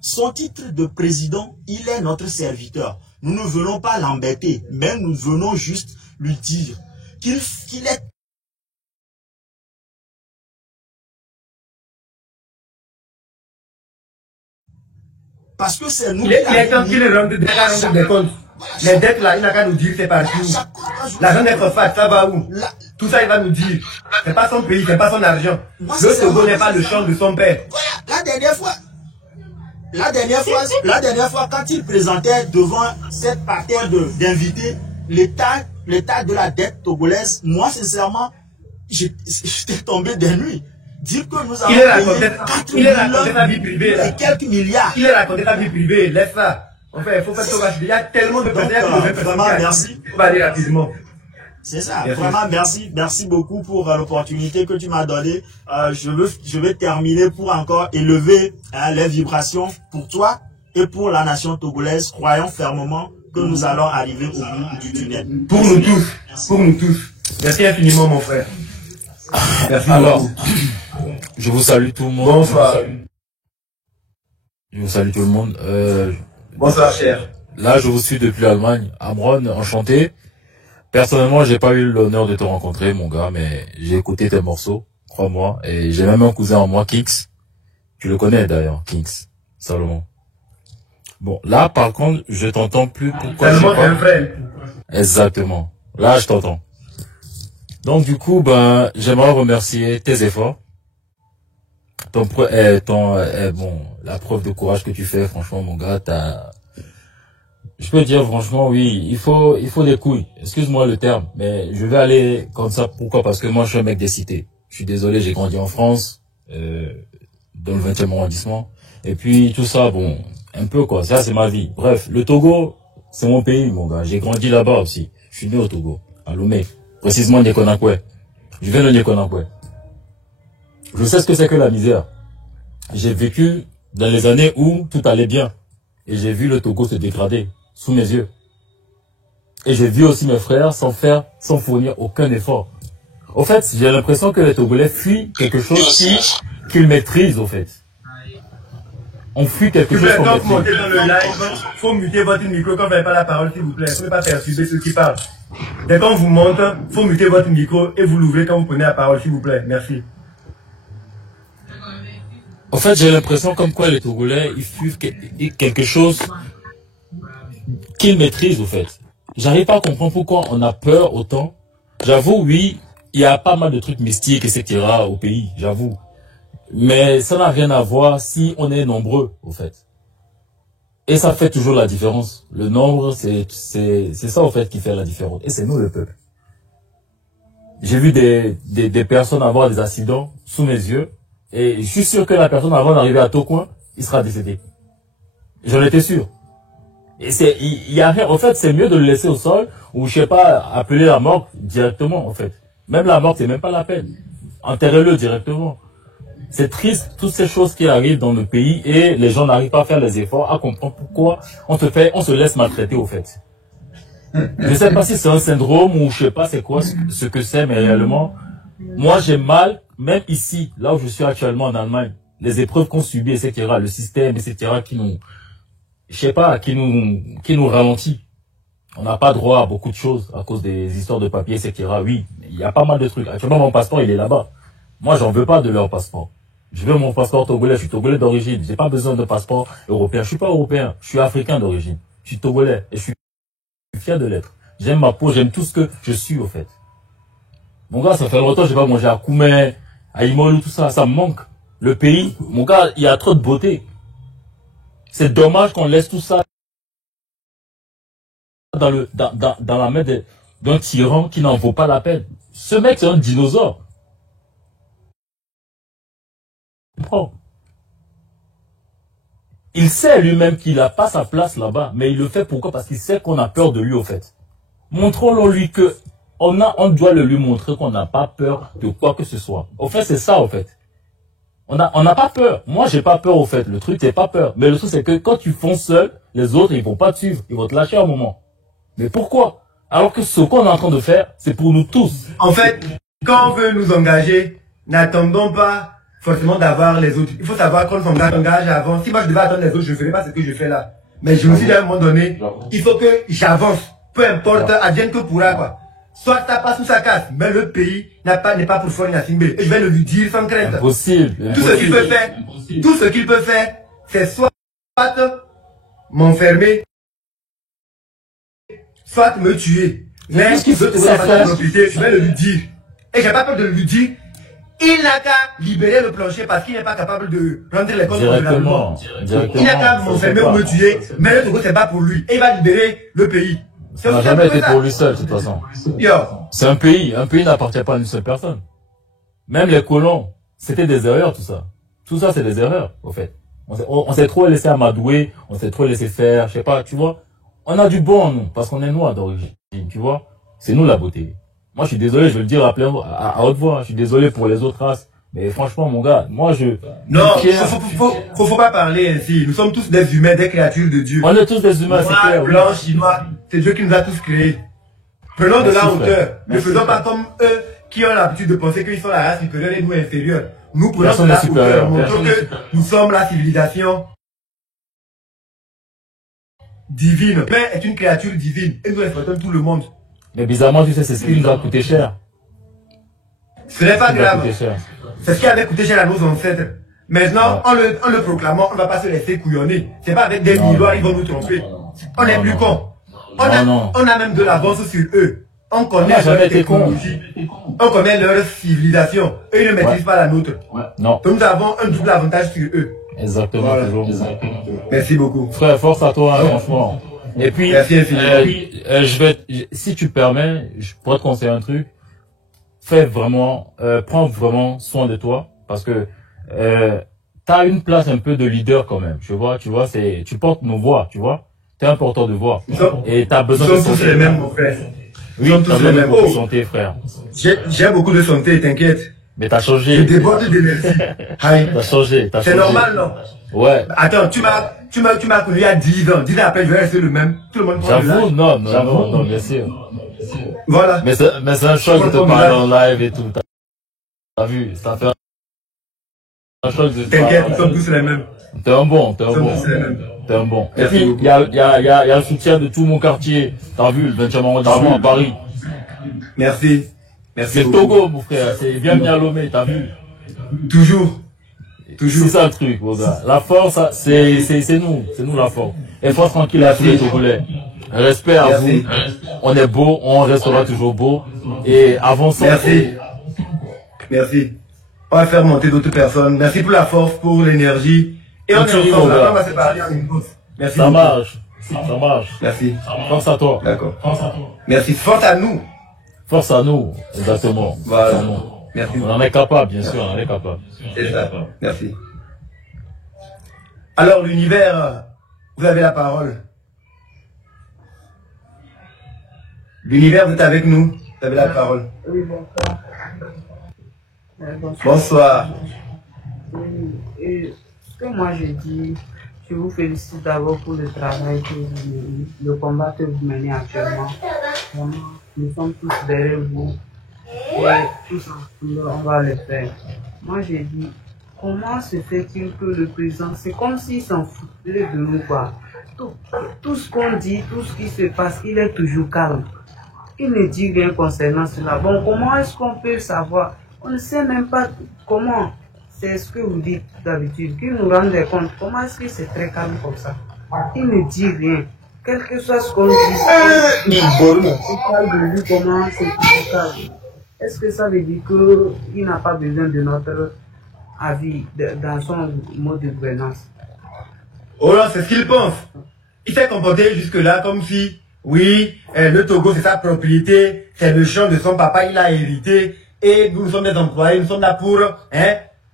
Son titre de président, il est notre serviteur. Nous ne venons pas l'embêter, mais nous venons juste lui dire qu'il est... Parce que c'est nous... Il est temps qu'il rende des comptes. Les dettes là, il n'a qu'à nous dire c'est parti où. L'argent des phosphates, ça va où? Tout ça, il va nous dire. C'est pas son pays, c'est pas son argent. Le Togo n'est pas le champ de son père. La dernière fois, quand il présentait devant cette parterre d'invités, l'état de la dette togolaise, moi, sincèrement, j'étais tombé des nuits. Dire que nous avons payé 4 millions et quelques milliards. Il a raconté sa vie privée, laisse ça. Enfin, il faut faire ça. Il y a tellement de personnes qui vraiment, merci. On va aller rapidement. C'est ça. Merci. Vraiment, merci beaucoup pour l'opportunité que tu m'as donnée. Je vais terminer pour encore élever les vibrations pour toi et pour la nation togolaise. Croyons fermement que nous allons arriver au bout du tunnel. Pour nous tous. Pour nous tous. Merci infiniment, mon frère. Merci. Alors, je vous salue tout le monde. Bonsoir. Je vous salue tout le monde. Bonsoir, cher. Là, je vous suis depuis l'Allemagne. Amron, enchanté. Personnellement, j'ai pas eu l'honneur de te rencontrer, mon gars, mais j'ai écouté tes morceaux, crois-moi. Et j'ai même un cousin en moi, Kings. Tu le connais d'ailleurs, Kings. Salomon. Bon, là, par contre, je t'entends plus. Pourquoi? Salomon est un frère. Exactement. Là, je t'entends. Donc, du coup, j'aimerais remercier tes efforts. La preuve de courage que tu fais, franchement, mon gars, je peux dire, franchement, oui, il faut des couilles. Excuse-moi le terme, mais je vais aller comme ça. Pourquoi? Parce que moi, je suis un mec des cités. Je suis désolé, j'ai grandi en France, dans le 20e arrondissement. Et puis, tout ça, bon, un peu, quoi. Ça, c'est ma vie. Bref, le Togo, c'est mon pays, mon gars. J'ai grandi là-bas aussi. Je suis né au Togo, à Lomé. Précisément, Nyekonakwe. Je viens de Nyekonakwe. Je sais ce que c'est que la misère. J'ai vécu dans les années où tout allait bien. Et j'ai vu le Togo se dégrader sous mes yeux. Et j'ai vu aussi mes frères sans fournir aucun effort. Au fait, j'ai l'impression que les Togolais fuient quelque chose qu'ils maîtrisent, au fait. On fuit quelque chose qu'on maîtrise. Quand vous montez dans le live, faut muter votre micro quand vous n'avez pas la parole, s'il vous plaît. Vous ne pouvez pas perturber ceux qui parlent. Dès qu'on vous monte, faut muter votre micro et vous l'ouvrez quand vous prenez la parole, s'il vous plaît. Merci. En fait, j'ai l'impression comme quoi les Togolais, ils fuient quelque chose qu'ils maîtrisent, au fait. J'arrive pas à comprendre pourquoi on a peur autant. J'avoue, oui, il y a pas mal de trucs mystiques, etc. au pays, j'avoue. Mais ça n'a rien à voir si on est nombreux, au fait. Et ça fait toujours la différence. Le nombre, c'est ça, au fait, qui fait la différence. Et c'est nous, le peuple. J'ai vu des personnes avoir des accidents sous mes yeux. Et je suis sûr que la personne, avant d'arriver à Tocoin, il sera décédé. J'en étais sûr. Et il y a rien. En fait, c'est mieux de le laisser au sol, ou je sais pas, appeler la morgue directement, en fait. Même la morgue, c'est même pas la peine. Enterrez-le directement. C'est triste, toutes ces choses qui arrivent dans le pays et les gens n'arrivent pas à faire les efforts, à comprendre pourquoi on se laisse maltraiter au fait. Je sais pas si c'est un syndrome ou je sais pas c'est quoi ce que c'est, mais réellement, moi j'ai mal, même ici, là où je suis actuellement en Allemagne, les épreuves qu'on subit, etc., le système, etc., qui nous, je sais pas, qui nous ralentit. On n'a pas droit à beaucoup de choses à cause des histoires de papier, etc. Oui, il y a pas mal de trucs. Actuellement, mon passeport, il est là-bas. Moi, j'en veux pas de leur passeport. Je veux mon passeport togolais. Je suis togolais d'origine. J'ai pas besoin de passeport européen. Je suis pas européen. Je suis africain d'origine. Je suis togolais et je suis fier de l'être. J'aime ma peau, j'aime tout ce que je suis, au fait. Mon gars, ça fait longtemps que j'ai pas mangé à Koumé, à Imolou, tout ça. Ça me manque. Le pays, mon gars, il y a trop de beauté. C'est dommage qu'on laisse tout ça dans la main d'un tyran qui n'en vaut pas la peine. Ce mec, c'est un dinosaure. Il sait lui-même qu'il n'a pas sa place là-bas, mais il le fait pourquoi? Parce qu'il sait qu'on a peur de lui, au fait. Montrons-lui que on doit le lui montrer qu'on n'a pas peur de quoi que ce soit. Au fait, c'est ça, au fait. On n'a pas peur. Moi, j'ai pas peur, au fait. Le truc, c'est pas peur. Mais le truc, c'est que quand tu fonces seul, les autres, ils vont pas te suivre. Ils vont te lâcher à un moment. Mais pourquoi? Alors que ce qu'on est en train de faire, c'est pour nous tous. En fait, quand on veut nous engager, n'attendons pas forcément d'avoir les autres. Il faut savoir qu'on s'engage avant. Si moi je devais attendre les autres, je ne ferais pas ce que je fais là. Mais je me suis dit à un moment donné, il faut que j'avance. Peu importe, advienne que pourra, quoi. Soit ça passe ou ça casse, mais le pays n'est pas pour faire une assimilée. Et je vais le lui dire sans crainte. Impossible. Tout ce qu'il peut faire, c'est soit m'enfermer, soit me tuer. Mais je vais le lui dire. Et j'ai pas peur de lui dire. Il n'a qu'à libérer le plancher parce qu'il n'est pas capable de rendre les comptes convenablement. Il n'a qu'à m'enfermer ou me tuer. Mais le Togo, c'est pas pour lui. Et il va libérer le pays. Ça n'a jamais été pour lui seul, de toute façon. C'est un pays. Un pays n'appartient pas à une seule personne. Même les colons, c'était des erreurs, tout ça. Tout ça, c'est des erreurs, au fait. On s'est trop laissé amadouer, on s'est trop laissé faire, je sais pas, tu vois. On a du bon en nous, parce qu'on est noirs d'origine, tu vois. C'est nous la beauté. Moi, je suis désolé, je veux le dire à haute voix. Je suis désolé pour les autres races. Mais franchement, mon gars, moi, non, faut pas parler ainsi. Nous sommes tous des humains, des créatures de Dieu. On est tous des humains, c'est clair. Blanc, chinois, c'est Dieu qui nous a tous créés. Prenons de la hauteur. Ne faisons pas comme eux qui ont l'habitude de penser qu'ils sont la race supérieure et nous inférieure. Nous prenons de la hauteur. Montrons que nous sommes la civilisation divine. L'humain est une créature divine et nous respectons tout le monde. Mais bizarrement, tu sais, c'est ce qui nous a coûté cher. Ce n'est pas grave. C'est ce qui avait coûté cher à nos ancêtres. Maintenant, en le proclamant, on ne va pas se laisser couillonner. C'est pas avec des milliards, ils vont nous tromper. On est plus cons. On a même de l'avance sur eux. On connaît leur technologie. On connaît leur civilisation. Eux, ils ne maîtrisent pas la nôtre. Non. Donc nous avons un double avantage sur eux. Exactement. Voilà. Toujours. Merci beaucoup. Frère, force à toi, franchement. Et puis, si tu permets, je pourrais te conseiller un truc. Prends vraiment soin de toi, parce que t'as une place un peu de leader quand même. Tu vois, tu portes nos voix, tu vois. T'es un porteur de voix. Et t'as besoin de santé. Nous sommes tous les mêmes, mon frère. Oui, t'as besoin de beaucoup de santé, frère. J'ai beaucoup de santé, t'inquiète. Mais t'as changé. Je déborde d'énergie. T'as changé. C'est normal, non? Ouais. Attends, tu m'as connu il y a 10 ans. 10 ans après, je vais rester le même. Tout le monde prend. J'avoue, non, bien sûr. Voilà. Mais c'est un choc de te parler en live et tout. T'as vu, ça fait un choc de te parler. T'inquiète, nous sommes tous les mêmes. T'es un bon. Et puis, il y a le soutien de tout mon quartier. T'as vu, le 20e arrondissement à Paris. Merci. C'est Togo, mon frère. C'est bien mis à Lomé, t'as vu? Toujours. C'est ça le truc, mon gars. La force, c'est nous. C'est nous la force. Et force tranquille à tous les Togolais. Respect à vous. On est beau, on restera toujours beau. Et avançons. Merci. On va faire monter d'autres personnes. Merci pour la force, pour l'énergie. Et on est ensemble. On va se parler en une pause. Merci. Ça marche. Merci. Force à toi. D'accord. Merci. Force à nous. Force à nous. Exactement. Voilà. Merci. On en est capable, bien sûr. On en est capable. C'est ça. Merci. Alors, l'univers, vous avez la parole. L'univers, vous êtes avec nous. Vous avez la parole. Oui, bonsoir. Bonsoir. Et ce que moi je dis, je vous félicite d'abord pour le travail que vous menez, le combat que vous menez actuellement. Vraiment, nous sommes tous derrière vous. Et tous ensemble, on va le faire. Moi j'ai dit, comment se fait-il que le président, c'est comme s'il s'en foutait de nous, quoi. Tout ce qu'on dit, tout ce qui se passe, il est toujours calme. Il ne dit rien concernant cela. Bon, comment est-ce qu'on peut savoir? On ne sait même pas comment. C'est ce que vous dites d'habitude, qu'il nous rende compte. Comment est-ce que c'est très calme comme ça? Il ne dit rien. Quel que soit ce qu'on dit, il parle de lui comment c'est très calme. Est-ce que ça veut dire qu'il n'a pas besoin de notre avis dans son mode de gouvernance? Oh là, c'est ce qu'il pense. Il s'est comporté jusque-là comme si, oui, le Togo c'est sa propriété, c'est le champ de son papa, il a hérité, et nous sommes des employés, nous sommes là pour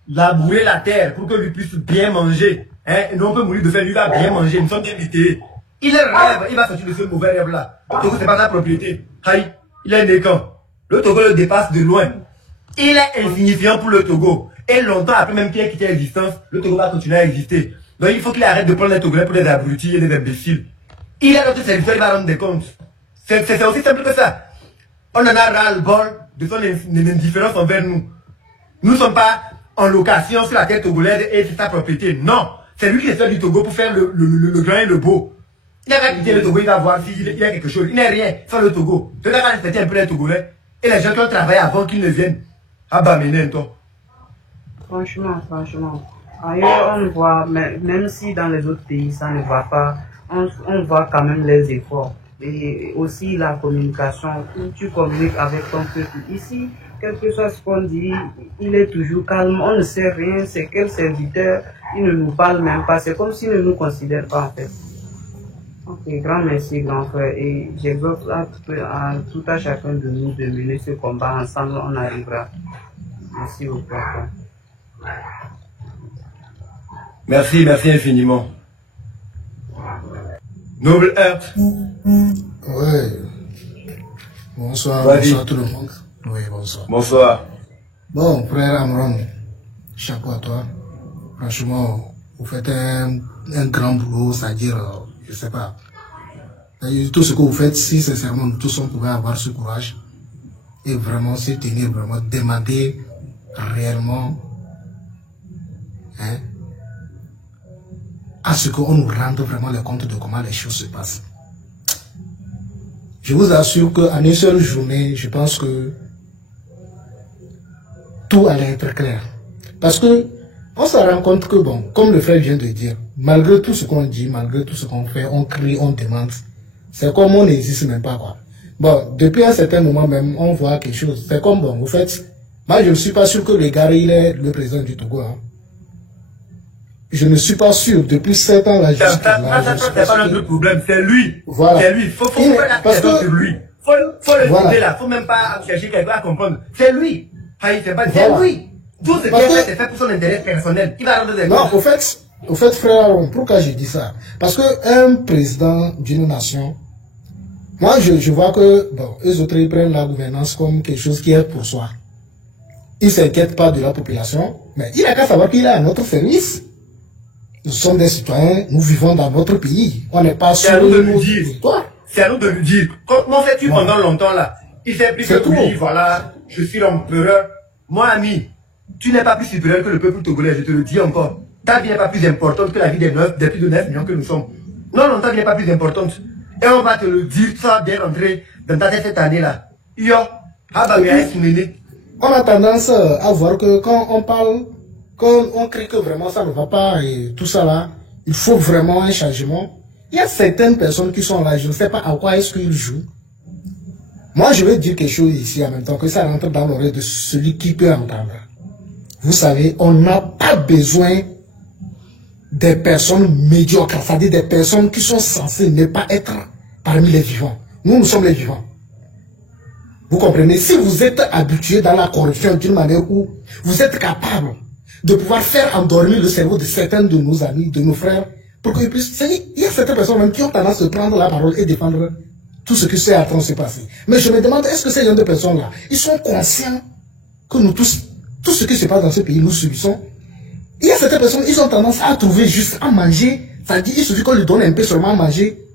labourer la terre, pour que lui puisse bien manger. Et nous on peut mourir de faim, lui va bien manger, nous sommes bien invités. Il rêve, il va sortir de ce mauvais rêve-là. Le Togo c'est pas sa propriété. Aïe, il est né quand? Le Togo le dépasse de loin. Il est insignifiant pour le Togo. Et longtemps après même qu'il ait quitté l'existence, le Togo va continuer à exister. Donc il faut qu'il arrête de prendre les Togolais pour des abrutis et des imbéciles. Il est notre serviteur, il va rendre des comptes. C'est aussi simple que ça. On en a ras-le-bol de son indifférence envers nous. Nous ne sommes pas en location sur la terre togolaise et c'est sa propriété. Non, c'est lui qui est seul du Togo pour faire le grand et le beau. Il n'a qu'à quitter le Togo, il va voir s'il y a quelque chose. Il n'est rien sans le Togo. Tu n'as qu'à respecter un peu les Togolais et les gens qui ont travaillé avant qu'ils ne viennent. Ah bah, mais toi. Franchement. Ailleurs, on voit, même si dans les autres pays ça ne va pas, on voit quand même les efforts. Et aussi la communication, où tu communiques avec ton peuple. Ici, quel que soit ce qu'on dit, il est toujours calme, on ne sait rien, c'est quel serviteur, il ne nous parle même pas, c'est comme s'il ne nous considère pas en fait. Ok, grand merci grand frère, et j'exhorte à tout à chacun de nous de mener ce combat ensemble, on arrivera. Merci beaucoup. Merci infiniment. Noble Earth. Ouais. Bonsoir tout le monde. Oui, bonsoir. Bonsoir. Bon, frère Amron, chapeau à toi. Franchement, vous faites un grand boulot, c'est-à-dire, je sais pas. Tout ce que vous faites, si sincèrement nous tous on pouvait avoir ce courage et vraiment se tenir, vraiment demander réellement à ce qu'on nous rende vraiment les comptes de comment les choses se passent. Je vous assure qu'en une seule journée, je pense que tout allait être clair. Parce que on se rend compte que, bon, comme le frère vient de dire, malgré tout ce qu'on dit, malgré tout ce qu'on fait, on crie, on demande, c'est comme on n'existe même pas, quoi. Bon, depuis un certain moment même, on voit quelque chose. C'est comme, bon, vous faites, moi je ne suis pas sûr que le gars, il est le président du Togo, hein. Je ne suis pas sûr, depuis 7 ans là, jusqu'à là. C'est pas notre problème, c'est lui. Voilà. C'est lui. Faut faire la question sur lui. Faut le citer là, faut même pas chercher quelqu'un à comprendre. C'est lui. C'est lui. Tout ce qu'il fait, c'est fait pour son intérêt personnel. Il va rendre des comptes. Non, au fait, frère Aaron, pourquoi je dis ça? Parce que un président d'une nation, moi je vois que, bon, eux autres, ils prennent la gouvernance comme quelque chose qui est pour soi. Ils ne s'inquiètent pas de la population, mais il n'a qu'à savoir qu'il est à notre service. Nous sommes des citoyens, nous vivons dans notre pays. On n'est pas sur nos territoires. C'est à nous de lui dire. Comment fais-tu pendant longtemps là? Il s'est pris que oui, voilà, je suis l'empereur. Moi, ami, tu n'es pas plus supérieur que le peuple togolais, je te le dis encore. Ta vie n'est pas plus importante que la vie des plus de 9 millions que nous sommes. Non, ta vie n'est pas plus importante. Et on va te le dire, ça va bien rentrer dans ta tête cette année-là. On a tendance à voir que quand on parle, quand on crie que vraiment ça ne va pas et tout ça là, il faut vraiment un changement. Il y a certaines personnes qui sont là, je ne sais pas à quoi est-ce qu'ils jouent. Moi, je vais dire quelque chose ici en même temps, que ça rentre dans l'oreille de celui qui peut entendre. Vous savez, on n'a pas besoin des personnes médiocres, c'est-à-dire des personnes qui sont censées ne pas être parmi les vivants. Nous sommes les vivants. Vous comprenez? Si vous êtes habitué dans la corruption d'une manière où vous êtes capable de pouvoir faire endormir le cerveau de certains de nos amis, de nos frères, pour qu'ils puissent... Il y a certaines personnes même qui ont tendance à prendre la parole et défendre tout ce qui est en train de se passer. Mais je me demande, est-ce que ces gens de personnes-là, ils sont conscients que nous tous, tout ce qui se passe dans ce pays, nous subissons? Il y a certaines personnes, ils ont tendance à trouver juste à manger. C'est-à-dire, il suffit qu'on lui donne un peu seulement à manger.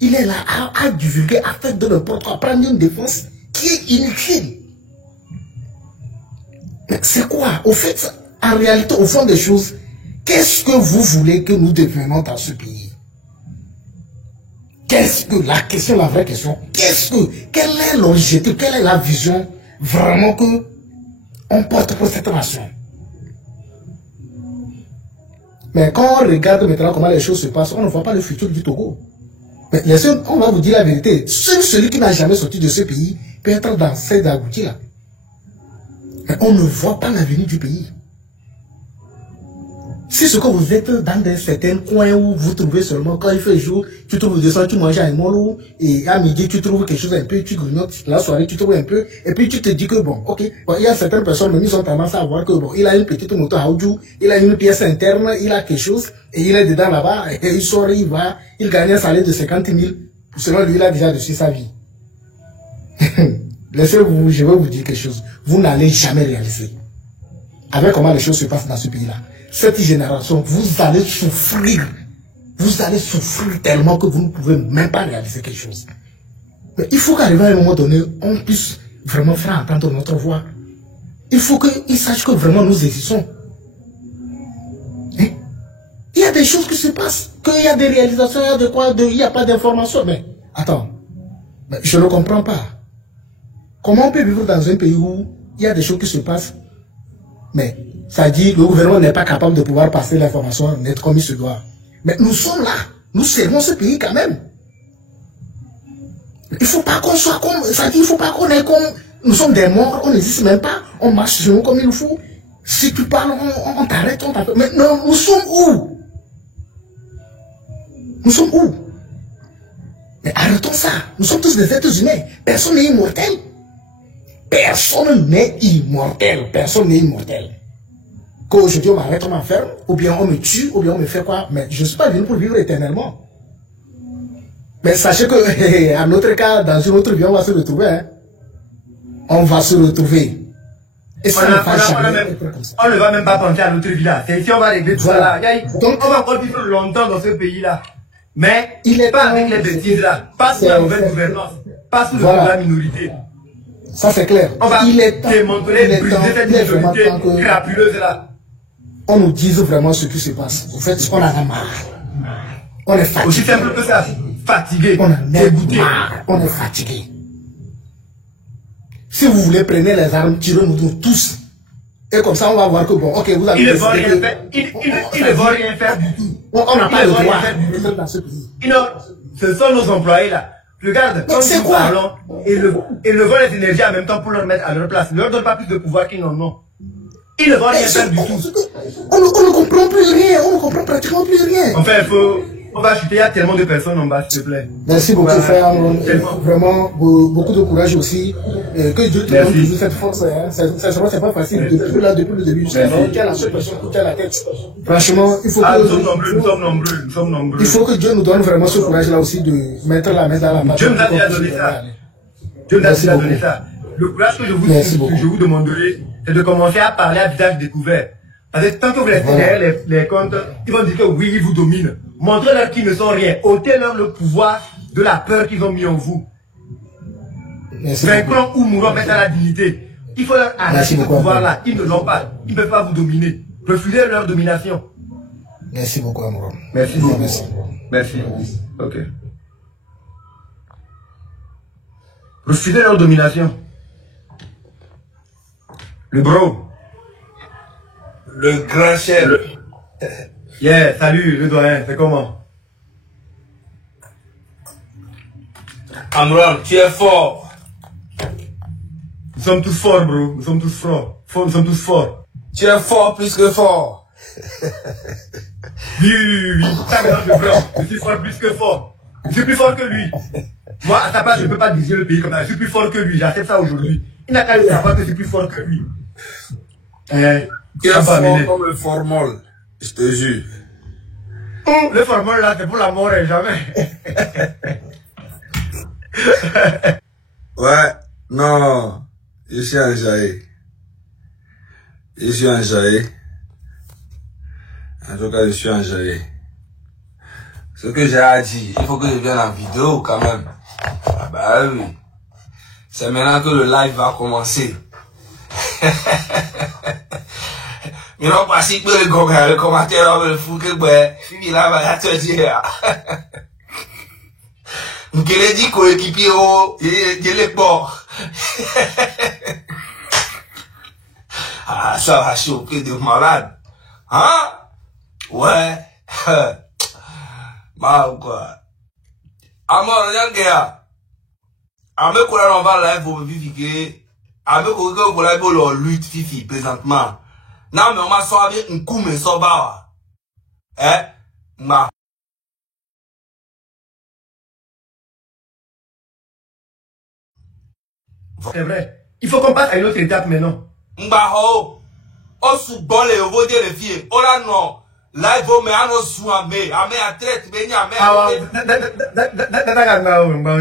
Il est là à divulguer, à faire de n'importe quoi, à prendre une défense qui est inutile. Mais c'est quoi? Au fait, en réalité, au fond des choses, qu'est-ce que vous voulez que nous devenions dans ce pays? Qu'est-ce que la question, la vraie question, quel est l'objectif, quelle est la vision vraiment que on porte pour cette nation? Mais quand on regarde maintenant comment les choses se passent, on ne voit pas le futur du Togo. Mais on va vous dire la vérité. Seul celui qui n'a jamais sorti de ce pays peut être dans cette agoutis-là. Mais on ne voit pas l'avenir du pays. Si ce que vous êtes dans certains coins où vous trouvez seulement quand il fait jour, tu trouves des gens, tu manges un mollo, et à midi tu trouves quelque chose un peu, tu grignotes, la soirée tu trouves un peu, et puis tu te dis que bon, ok, bon, il y a certaines personnes, même ils ont tendance à voir que bon, il a une petite moto à Aoudjou, il a une pièce interne, il a quelque chose, et il est dedans là-bas, et il sort, il va, il gagne un salaire de 50 000, selon lui, il a déjà reçu sa vie. Laissez-vous, je vais vous dire quelque chose, vous n'allez jamais réaliser. Avec comment les choses se passent dans ce pays-là. Cette génération, vous allez souffrir tellement que vous ne pouvez même pas réaliser quelque chose. Mais il faut qu'arriver à un moment donné, on puisse vraiment faire entendre notre voix. Il faut qu'ils sachent que vraiment nous existons. Il y a des choses qui se passent, qu'il y a des réalisations, il y a de quoi, il n'y a pas d'informations. Mais attends, mais je ne comprends pas. Comment on peut vivre dans un pays où il y a des choses qui se passent, mais ça dit que le gouvernement n'est pas capable de pouvoir passer l'information net comme il se doit. Mais nous sommes là. Nous servons ce pays quand même. Il ne faut pas qu'on soit comme... Ça dit, il ne faut pas qu'on est comme... Nous sommes des morts, on n'existe même pas. On marche sur nous comme il faut. Si tu parles, on t'arrête, on t'appelle. Mais non, nous sommes où? Nous sommes où? Mais arrêtons ça. Nous sommes tous des êtres humains. Personne n'est immortel. Personne n'est immortel. Personne n'est immortel. Qu'aujourd'hui on m'arrête, on m'enferme, ou bien on me tue, ou bien on me fait quoi. Mais je ne suis pas venu pour vivre éternellement. Mais sachez que, à notre cas, dans une autre vie, on va se retrouver. Hein. On va se retrouver. Et ça ne va jamais être comme ça. On ne va même pas penser à notre vie là. C'est ici on va régler tout ça là. Donc on va encore vivre longtemps dans ce pays là. Mais il n'est pas avec les bêtises là. Pas sous la mauvaise gouvernance. Pas sous la minorité. Ça c'est clair. On va démanteler, briser cette minorité crapuleuse là. On nous dise vraiment ce qui se passe. En fait, on en a marre. On est fatigué. Aussi simple que ça. Fatigué. On en est marre. On est fatigué. Si vous voulez, prenez les armes, tirez-nous tous. Et comme ça, on va voir que bon, ok, vous avez... Il ne va rien faire. Il ne va rien faire du tout. On n'a pas le droit de faire dans ce pays. Ce sont nos employés là. Regarde, quand nous parlons, et le vol les énergies en même temps pour leur mettre à leur place. Ne leur donne pas plus de pouvoir qu'ils n'en ont. Ils ne vont rien faire du tout. On ne comprend plus rien, on ne comprend pratiquement plus rien. Enfin, on va chuter, il y a tellement de personnes en bas, s'il te plaît. Merci beaucoup, frère. Vraiment, beaucoup de courage aussi. Que Dieu te donne toujours cette force. Hein. C'est pas facile. Depuis le début, tu es la seule personne qui tient la tête. Franchement, il faut que... Nous sommes nombreux. Il faut que Dieu nous donne vraiment ce courage-là aussi de mettre la main dans la main. Dieu nous a déjà donné ça. Dieu nous a déjà donné ça. Le courage que je vous demanderai, c'est de commencer à parler à visage découvert. Parce que tant que vous restez derrière les comptes, ils vont dire que oui, ils vous dominent. Montrez-leur qu'ils ne sont rien. Ôtez-leur le pouvoir de la peur qu'ils ont mis en vous. Vaincrons ou mourons, mettre à la dignité. Il faut leur arracher ce pouvoir-là. Ils ne l'ont pas. Ils ne peuvent pas vous dominer. Refusez leur domination. Merci beaucoup, Amouron. Merci beaucoup. Merci. Ok. Refusez leur domination. Le bro. Le grand chef. Yeah, salut le doyen, c'est comment? Amron, tu es fort. Nous sommes tous forts, bro. Nous sommes tous forts. Nous sommes tous forts. Tu es fort plus que fort. Oui. Je suis fort plus que fort. Je suis plus fort que lui. Moi, à sa place, je ne peux pas diriger le pays comme ça. Je suis plus fort que lui. J'accepte ça aujourd'hui. Il n'a qu'à savoir que je suis plus fort que lui. Tu es fort comme le formol. Je te jure. Le formol là, c'est pour la mort et jamais. Ouais, non. Je suis enjaillé. En tout cas, je suis engelé. Ce que j'ai à dire, il faut que je vienne en vidéo quand même. Ah bah oui. C'est maintenant que le live va commencer. Mais non, pas si le commentaire, le fou que Fifi là va te dire. Donc il a dit qu'on équipé il est mort. Ah, ça va choquer de malade. Hein? Ouais. Bah, quoi. Amor, regarde, Ame kola on va live pour vivre. Ame kola pour leur lutte Fifi présentement. Non, mais on m'a sauvé un coup, mais ça va. Ma. C'est vrai. Il faut qu'on passe à une autre étape maintenant. Mbaho. O subon le ovo de le vie. Ola non. Live o me ano suame. Ame a traite beni ame.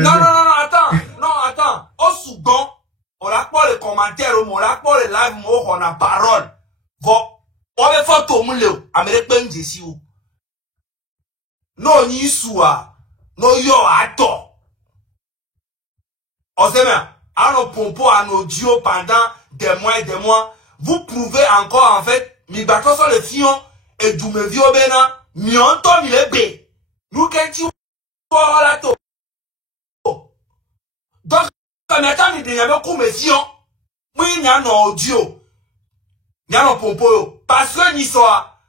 Non, attends. Non, attends. O subon. On a pas les commentaires, on a pas les live, on a parole. Bon. On va faire tout le monde. Américain Jessie. Non, ni soua. Non, yo, attends. On sait bien. À nos pompos, à nos duos pendant des mois et des mois. Vous prouvez encore, en fait, mi bateau sur le fion et du me vio bena, mi entend mi le bé. Nous, quand tu vois la to. Donc, comme étant, il y avait comme me fion. Oui, il y a un audio. Il y a un pompo. Parce que, ni soit.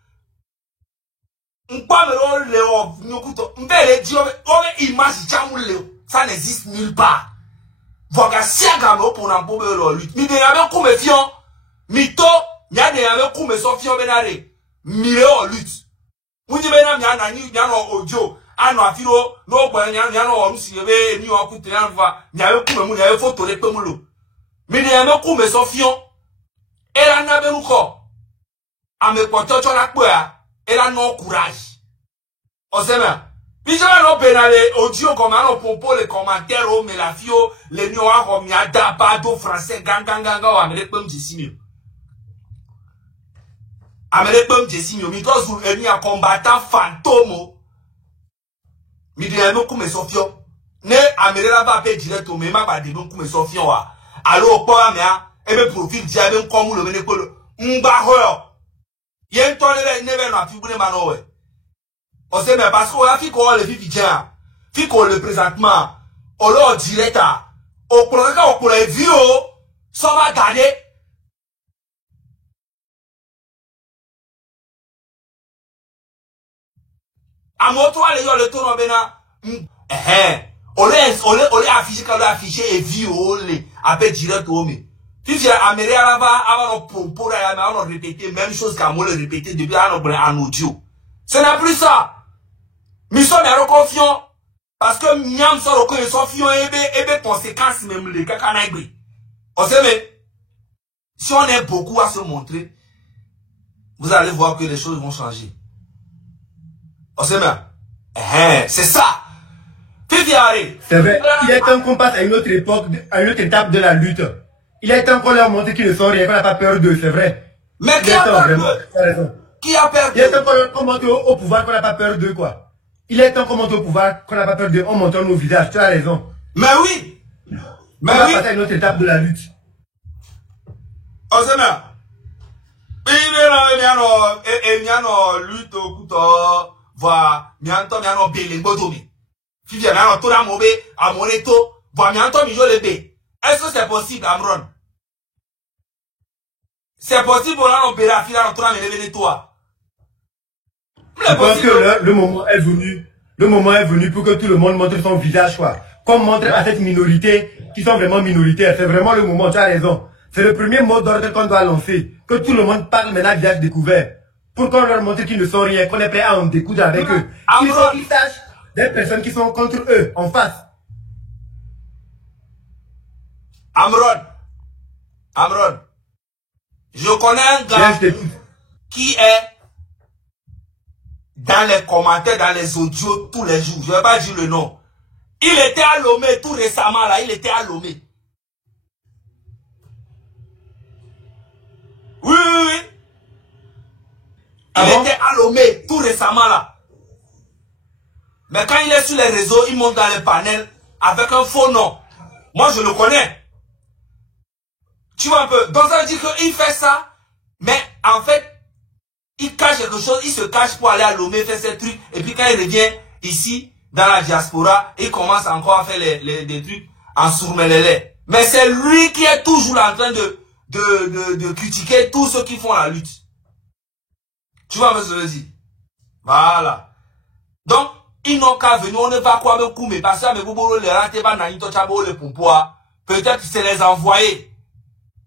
M'pas me rôle, Léo, n'youkuto. M'bele, Dieu, image, ça n'existe nulle part. Voga, si un gamin pour un pompe de lutte. Mi de y'avait comme me fion. Mito, y'a des y'avait comme me sofion benare. Mire en lutte. Mouni bena, y'a no audio. Ano afiro, no boy, y'a no orusi, y'avait, ni en coûte, y'a y'avait comme me, y'avait photo de pemulo. Mi de y'avait comme me sofion. Elle en avait nous quoi. A me porter sur la poire. Elle a non courage. On sait même. Puis je vais non pénaler audio comme un pompo les commentaires au mais la fio les noirs comme y'a d'abado français gang ou américain Jessimio. Américain Jessimio. Mi dois vous venir un combattant fantôme. Mi de y'avait comme Sofio. Ne américain va payer direct au même pas de bon comme Sofio wa. Alors quoi mais et me profil diable comme le menekolo. M'barreur. Y'a un temps de neve na fibule manowe. On sait mais parce qu'on a fait qu'on le vit bien. Fait qu'on le présentement. On l'a direct à. Au programme, on pourrait dire, ça va garder. À mon tour, le tour en bena. On l'a affiché quand on l'a affiché et vu, on l'a appelé direct au mais. Si j'ai amené à la avant nos propos, on a répété même chose qu'à moi le répéter depuis en audio. Ce n'est plus ça. Nous sommes confiants. Parce que nous sommes confiants et des conséquences même les cacanagri. On sait mais, si on est beaucoup à se montrer, vous allez voir que les choses vont changer. On sait bien. C'est ça. C'est vrai. Il est temps qu'on passe à une autre époque, à une autre étape de la lutte. Il est temps qu'on leur montre qu'ils ne sont rien, qu'on n'a pas peur d'eux, c'est vrai. Mais qui a peur d'eux? Qui a peur d'eux? Il est temps qu'on montre au pouvoir qu'on n'a pas peur d'eux, quoi. Il est temps qu'on montre au pouvoir qu'on n'a pas peur d'eux en montrant nos visages, tu as raison. Mais oui! Mais on va passer à une autre étape de la lutte. On sait bien. Il y a une lutte au couteau, voilà, il y a un bélé, botomi. Il y a un tour à mauvais, à moneto, voilà, il y a un tour à bé. Est-ce que c'est possible, Amron? C'est possible pour l'on opérer à filer en train de lever toi. Je pense que le moment est venu. Le moment est venu pour que tout le monde montre son visage, quoi. Comme montre à cette minorité qui sont vraiment minoritaires. C'est vraiment le moment, tu as raison. C'est le premier mot d'ordre qu'on doit lancer. Que tout le monde parle maintenant visage découvert. Pour qu'on leur montre qu'ils ne sont rien, qu'on est prêt à en découdre avec eux. Qu'ils sachent des personnes qui sont contre eux, en face. Amron, je connais un gars qui est dans les commentaires, dans les audios tous les jours. Je ne vais pas dire le nom. Il était à Lomé tout récemment là, il était à Lomé. Oui. Il était à Lomé tout récemment là. Mais quand il est sur les réseaux, il monte dans les panels avec un faux nom. Moi, je le connais. Tu vois un peu. Donc, ça veut dire qu'il fait ça, mais en fait, il cache quelque chose, il se cache pour aller à Lomé faire ses trucs. Et puis, quand il revient ici, dans la diaspora, il commence encore à faire des trucs en sourd-mêlé. Mais c'est lui qui est toujours en train de critiquer tous ceux qui font la lutte. Tu vois un peu ce que je veux dire? Voilà. Donc, ils n'ont qu'à venir, on ne va quoi me couper, parce que peut-être c'est les envoyer.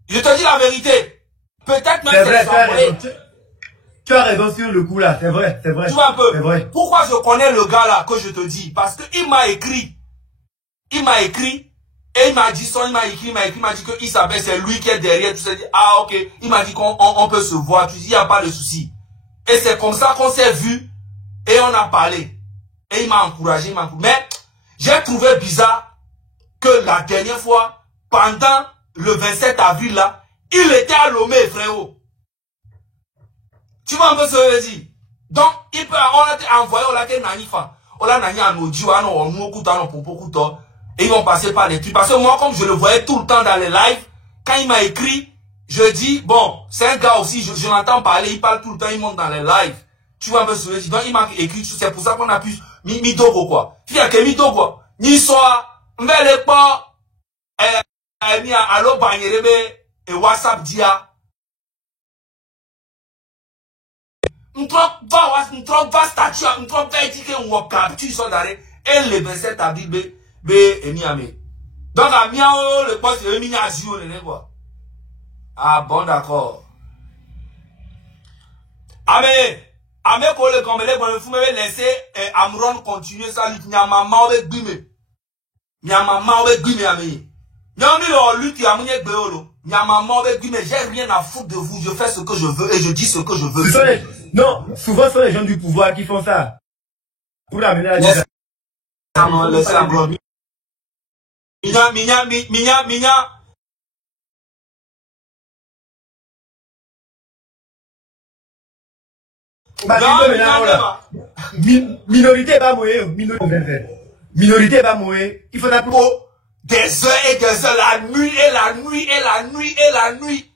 Je te dis la vérité. Peut-être même c'est les envoyer. Tu as raison sur le coup là, c'est vrai, c'est vrai. Tu vois un peu. Vrai. Pourquoi je connais le gars là que je te dis? Parce qu'il m'a écrit. Il m'a écrit. Et il m'a dit il m'a dit que Isabelle, c'est lui qui est derrière. Tu sais, ah ok. Il m'a dit qu'on peut se voir. Tu dis, il n'y a pas de souci. Et c'est comme ça qu'on s'est vu. Et on a parlé. Et il m'a encouragé, Mais j'ai trouvé bizarre que la dernière fois, pendant le 27 avril là, il était à Lomé, frérot. Tu vois un peu ce que je veux dire? Donc, on a envoyé, on a été nanifa. On a nani en audio, et ils vont passer par les trucs. Parce que moi, comme je le voyais tout le temps dans les lives, quand il m'a écrit, je dis, bon, c'est un gars aussi, je l'entends parler, il parle tout le temps, il monte dans les lives. Tu vois un peu ce que je veux dire? Donc, il m'a écrit, c'est pour ça qu'on a pu, mi-dogo quoi. Fia que mi-dogo, ni soit, m'vele pas, ni allo banyerebe, et WhatsApp dia. M'trok va statue, m'trok va étiquer, on capture son d'arrêt, et le 27 avril, et Miami. Donc, à Miao, le poste, c'est Miami Azio, quoi. Ah, bon, d'accord. Amen. Amen, pour le combat, vous m'avez laissé Amron continuer sa lutte. Nyamama, avec Bime. Nyamama, avec Bime, Amen. Nyamama, lutte, Nyamama, avec Bime. J'ai rien à foutre de vous. Je fais ce que je veux et je dis ce que je veux. Non, souvent, ce sont les gens du pouvoir qui font ça. Pour amener la laissez Amron. Minya. Minorité va mourir, minorité va mourir. Il faut d'abord des heures et des heures, la nuit et la nuit et la nuit et la nuit.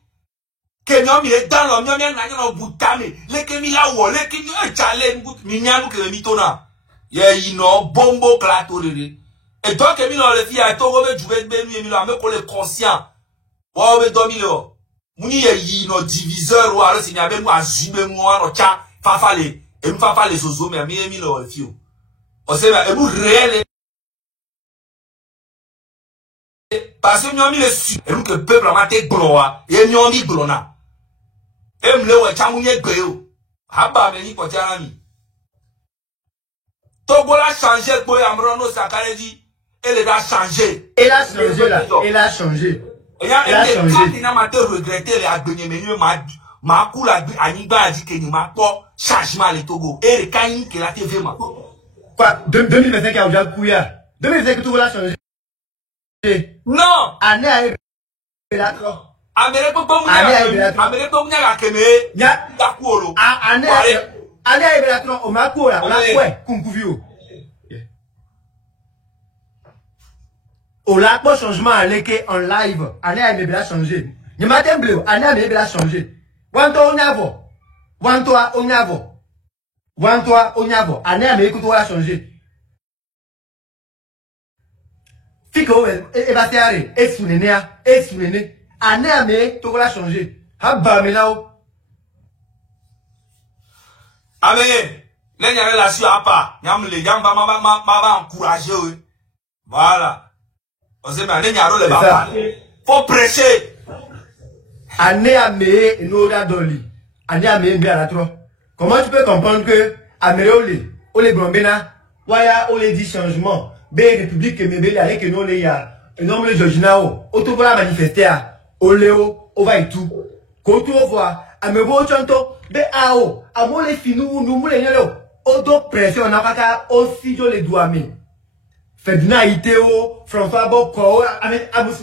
Que nous est dans le mieux n'a boutame. Les que la wole, les que nous challenge mignanu que mitona. Ye ino bombo klatorere. Et donc que mino le fia to robe jouer benu et mino me ko le conscient. Wa obe domilo. Muni ye ino diviseur ou alors si nyabe mu azube mu no cha. Fafale, et me fafale les oiseaux, mais mi le fio. On sait, et vous réel. Parce que nous avons mis le sud, et nous que le peuple a maté gloire, et nous avons mis glona. Et nous avons chamouillé gréo. Haba, mais ni pour dire ami. Togo l'a changé, pour Amrono Sakaredi, et il a changé. Il a changé là, il a changé. Il a changé. Quand il a maté regretté les agbeniers, mais nous ma coula aniba a dit que ni ma pas changement les Togo et le caïn que la TV ma quoi 2025 a déjà couillard 2025 tout va changer non année à Belatron Amérique pas mounya kene ya takuolo année à Belatron o ma quoi on a quoi kunkuvio o la pas changement à l'éké en live année à Belatron changer ni matin bleu année à Belatron changer Wanto onyavo. Année Amérique, tout va changer. Fico, et va faire, et sounéné. Année Amérique, tout va changer. Habba, mais là-haut. Amen. Là, il y a la suite à part. Les gens vont encourager. Voilà. On sait, mais il y a le baba. Faut prêcher. Année Amé et Nora Dolly. Année Amé bien la trop. Comment tu peux comprendre que Amé Olé Brombena, Waya Olé dit changement, B République que Mébé avec que nous les ya, un homme le Georginao, Autobola manifester à Oléo, Ova et tout. Quand tu vois, Amé Bo Chanto, B AO, Amo les finou, nous moulez yellow, Auto pression, on a pas aussi jo les doigts mais. Ferdinand Iteo, François Boko,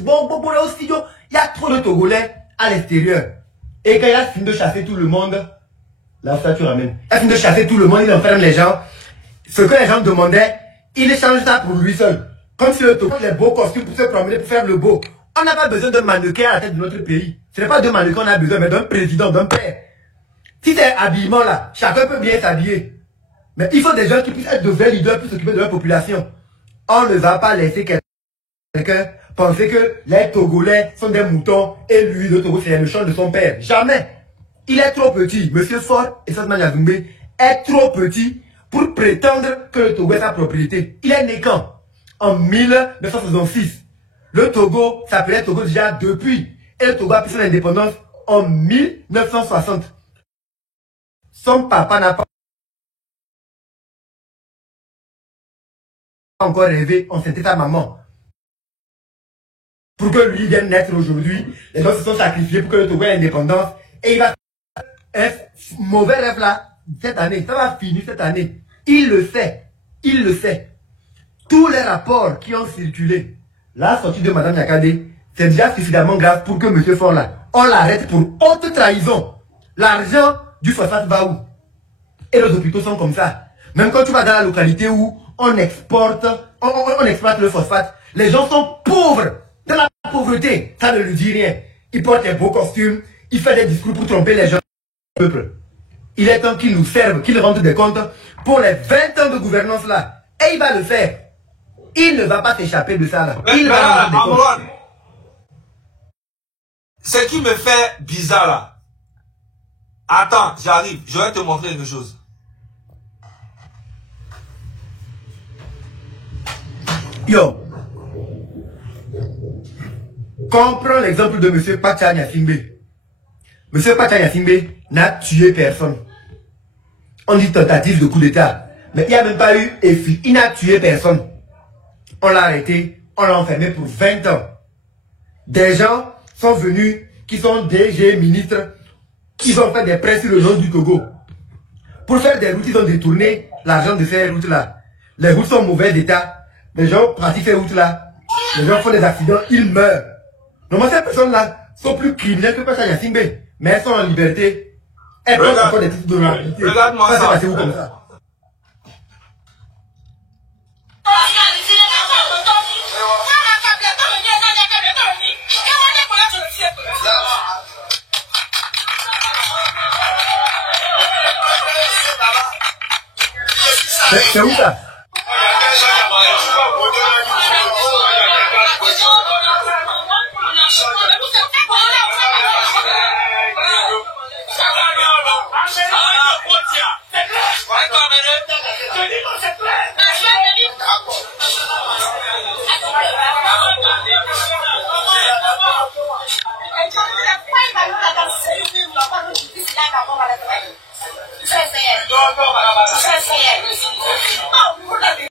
bon, aussi il y a trop de Togolais à l'extérieur. Et quand il a fini de chasser tout le monde, Là, ça tu ramènes. Elle finit de chasser tout le monde, il enferme les gens. Ce que les gens demandaient, il change ça pour lui seul. Comme si le Togo, les beaux costumes pour se promener, pour faire le beau. On n'a pas besoin d'un mannequin à la tête de notre pays. Ce n'est pas d'un mannequin qu'on a besoin, mais d'un président, d'un père. Si c'est habillement là, chacun peut bien s'habiller. Mais il faut des gens qui puissent être de vrais leaders pour s'occuper de leur population. On ne va pas laisser quelqu'un penser que les Togolais sont des moutons et lui, le Togo, c'est le champ de son père. Jamais. Il est trop petit. Monsieur Ford et Sosman Yazumbe est trop petit pour prétendre que le Togo est sa propriété. Il est né quand? En 1966. Le Togo s'appelait Togo déjà depuis. Et le Togo a pris son indépendance en 1960. Son papa n'a pas encore rêvé, on sentait sa maman. Pour que lui vienne naître aujourd'hui, les gens se sont sacrifiés pour que le Togo ait l'indépendance. Et il va un mauvais rêve là, cette année, ça va finir cette année. Il le sait. Il le sait. Tous les rapports qui ont circulé, la sortie de Madame Yakade, c'est déjà suffisamment grave pour que M. Ford là, on l'arrête pour haute trahison. L'argent du phosphate va où? Et les hôpitaux sont comme ça. Même quand tu vas dans la localité où on exporte, on exploite le phosphate, les gens sont pauvres. Dans la pauvreté, ça ne lui dit rien. Il porte un beau costume, il fait des discours pour tromper les gens. Peuple. Il est temps qu'il nous serve, qu'il rende des comptes pour les 20 ans de gouvernance là. Et il va le faire. Il ne va pas s'échapper de ça là. Il va rendre des comptes. Ce qui me fait bizarre là. Attends, j'arrive. Je vais te montrer une chose. Yo. Comprends l'exemple de M. Pacha Nyasimbe. M. Pacha Nyasimbe n'a tué personne. On dit tentative de coup d'état. Mais il n'y a même pas eu effet. Il n'a tué personne. On l'a arrêté. On l'a enfermé pour 20 ans. Des gens sont venus, qui sont DG, ministres, qui ont fait des prêts sur le nom du Togo. Pour faire des routes, ils ont détourné l'argent de ces routes-là. Les routes sont en mauvais état. Les gens pratiquent ces routes-là. Les gens font des accidents, ils meurent. Normalement, ces personnes-là sont plus criminelles que Pacha Nyasimbe. Mais elles sont en liberté. Elles prennent encore des titres de réalité. Regarde-moi ça. Ça, c'est passé où comme ça? C'est où ça?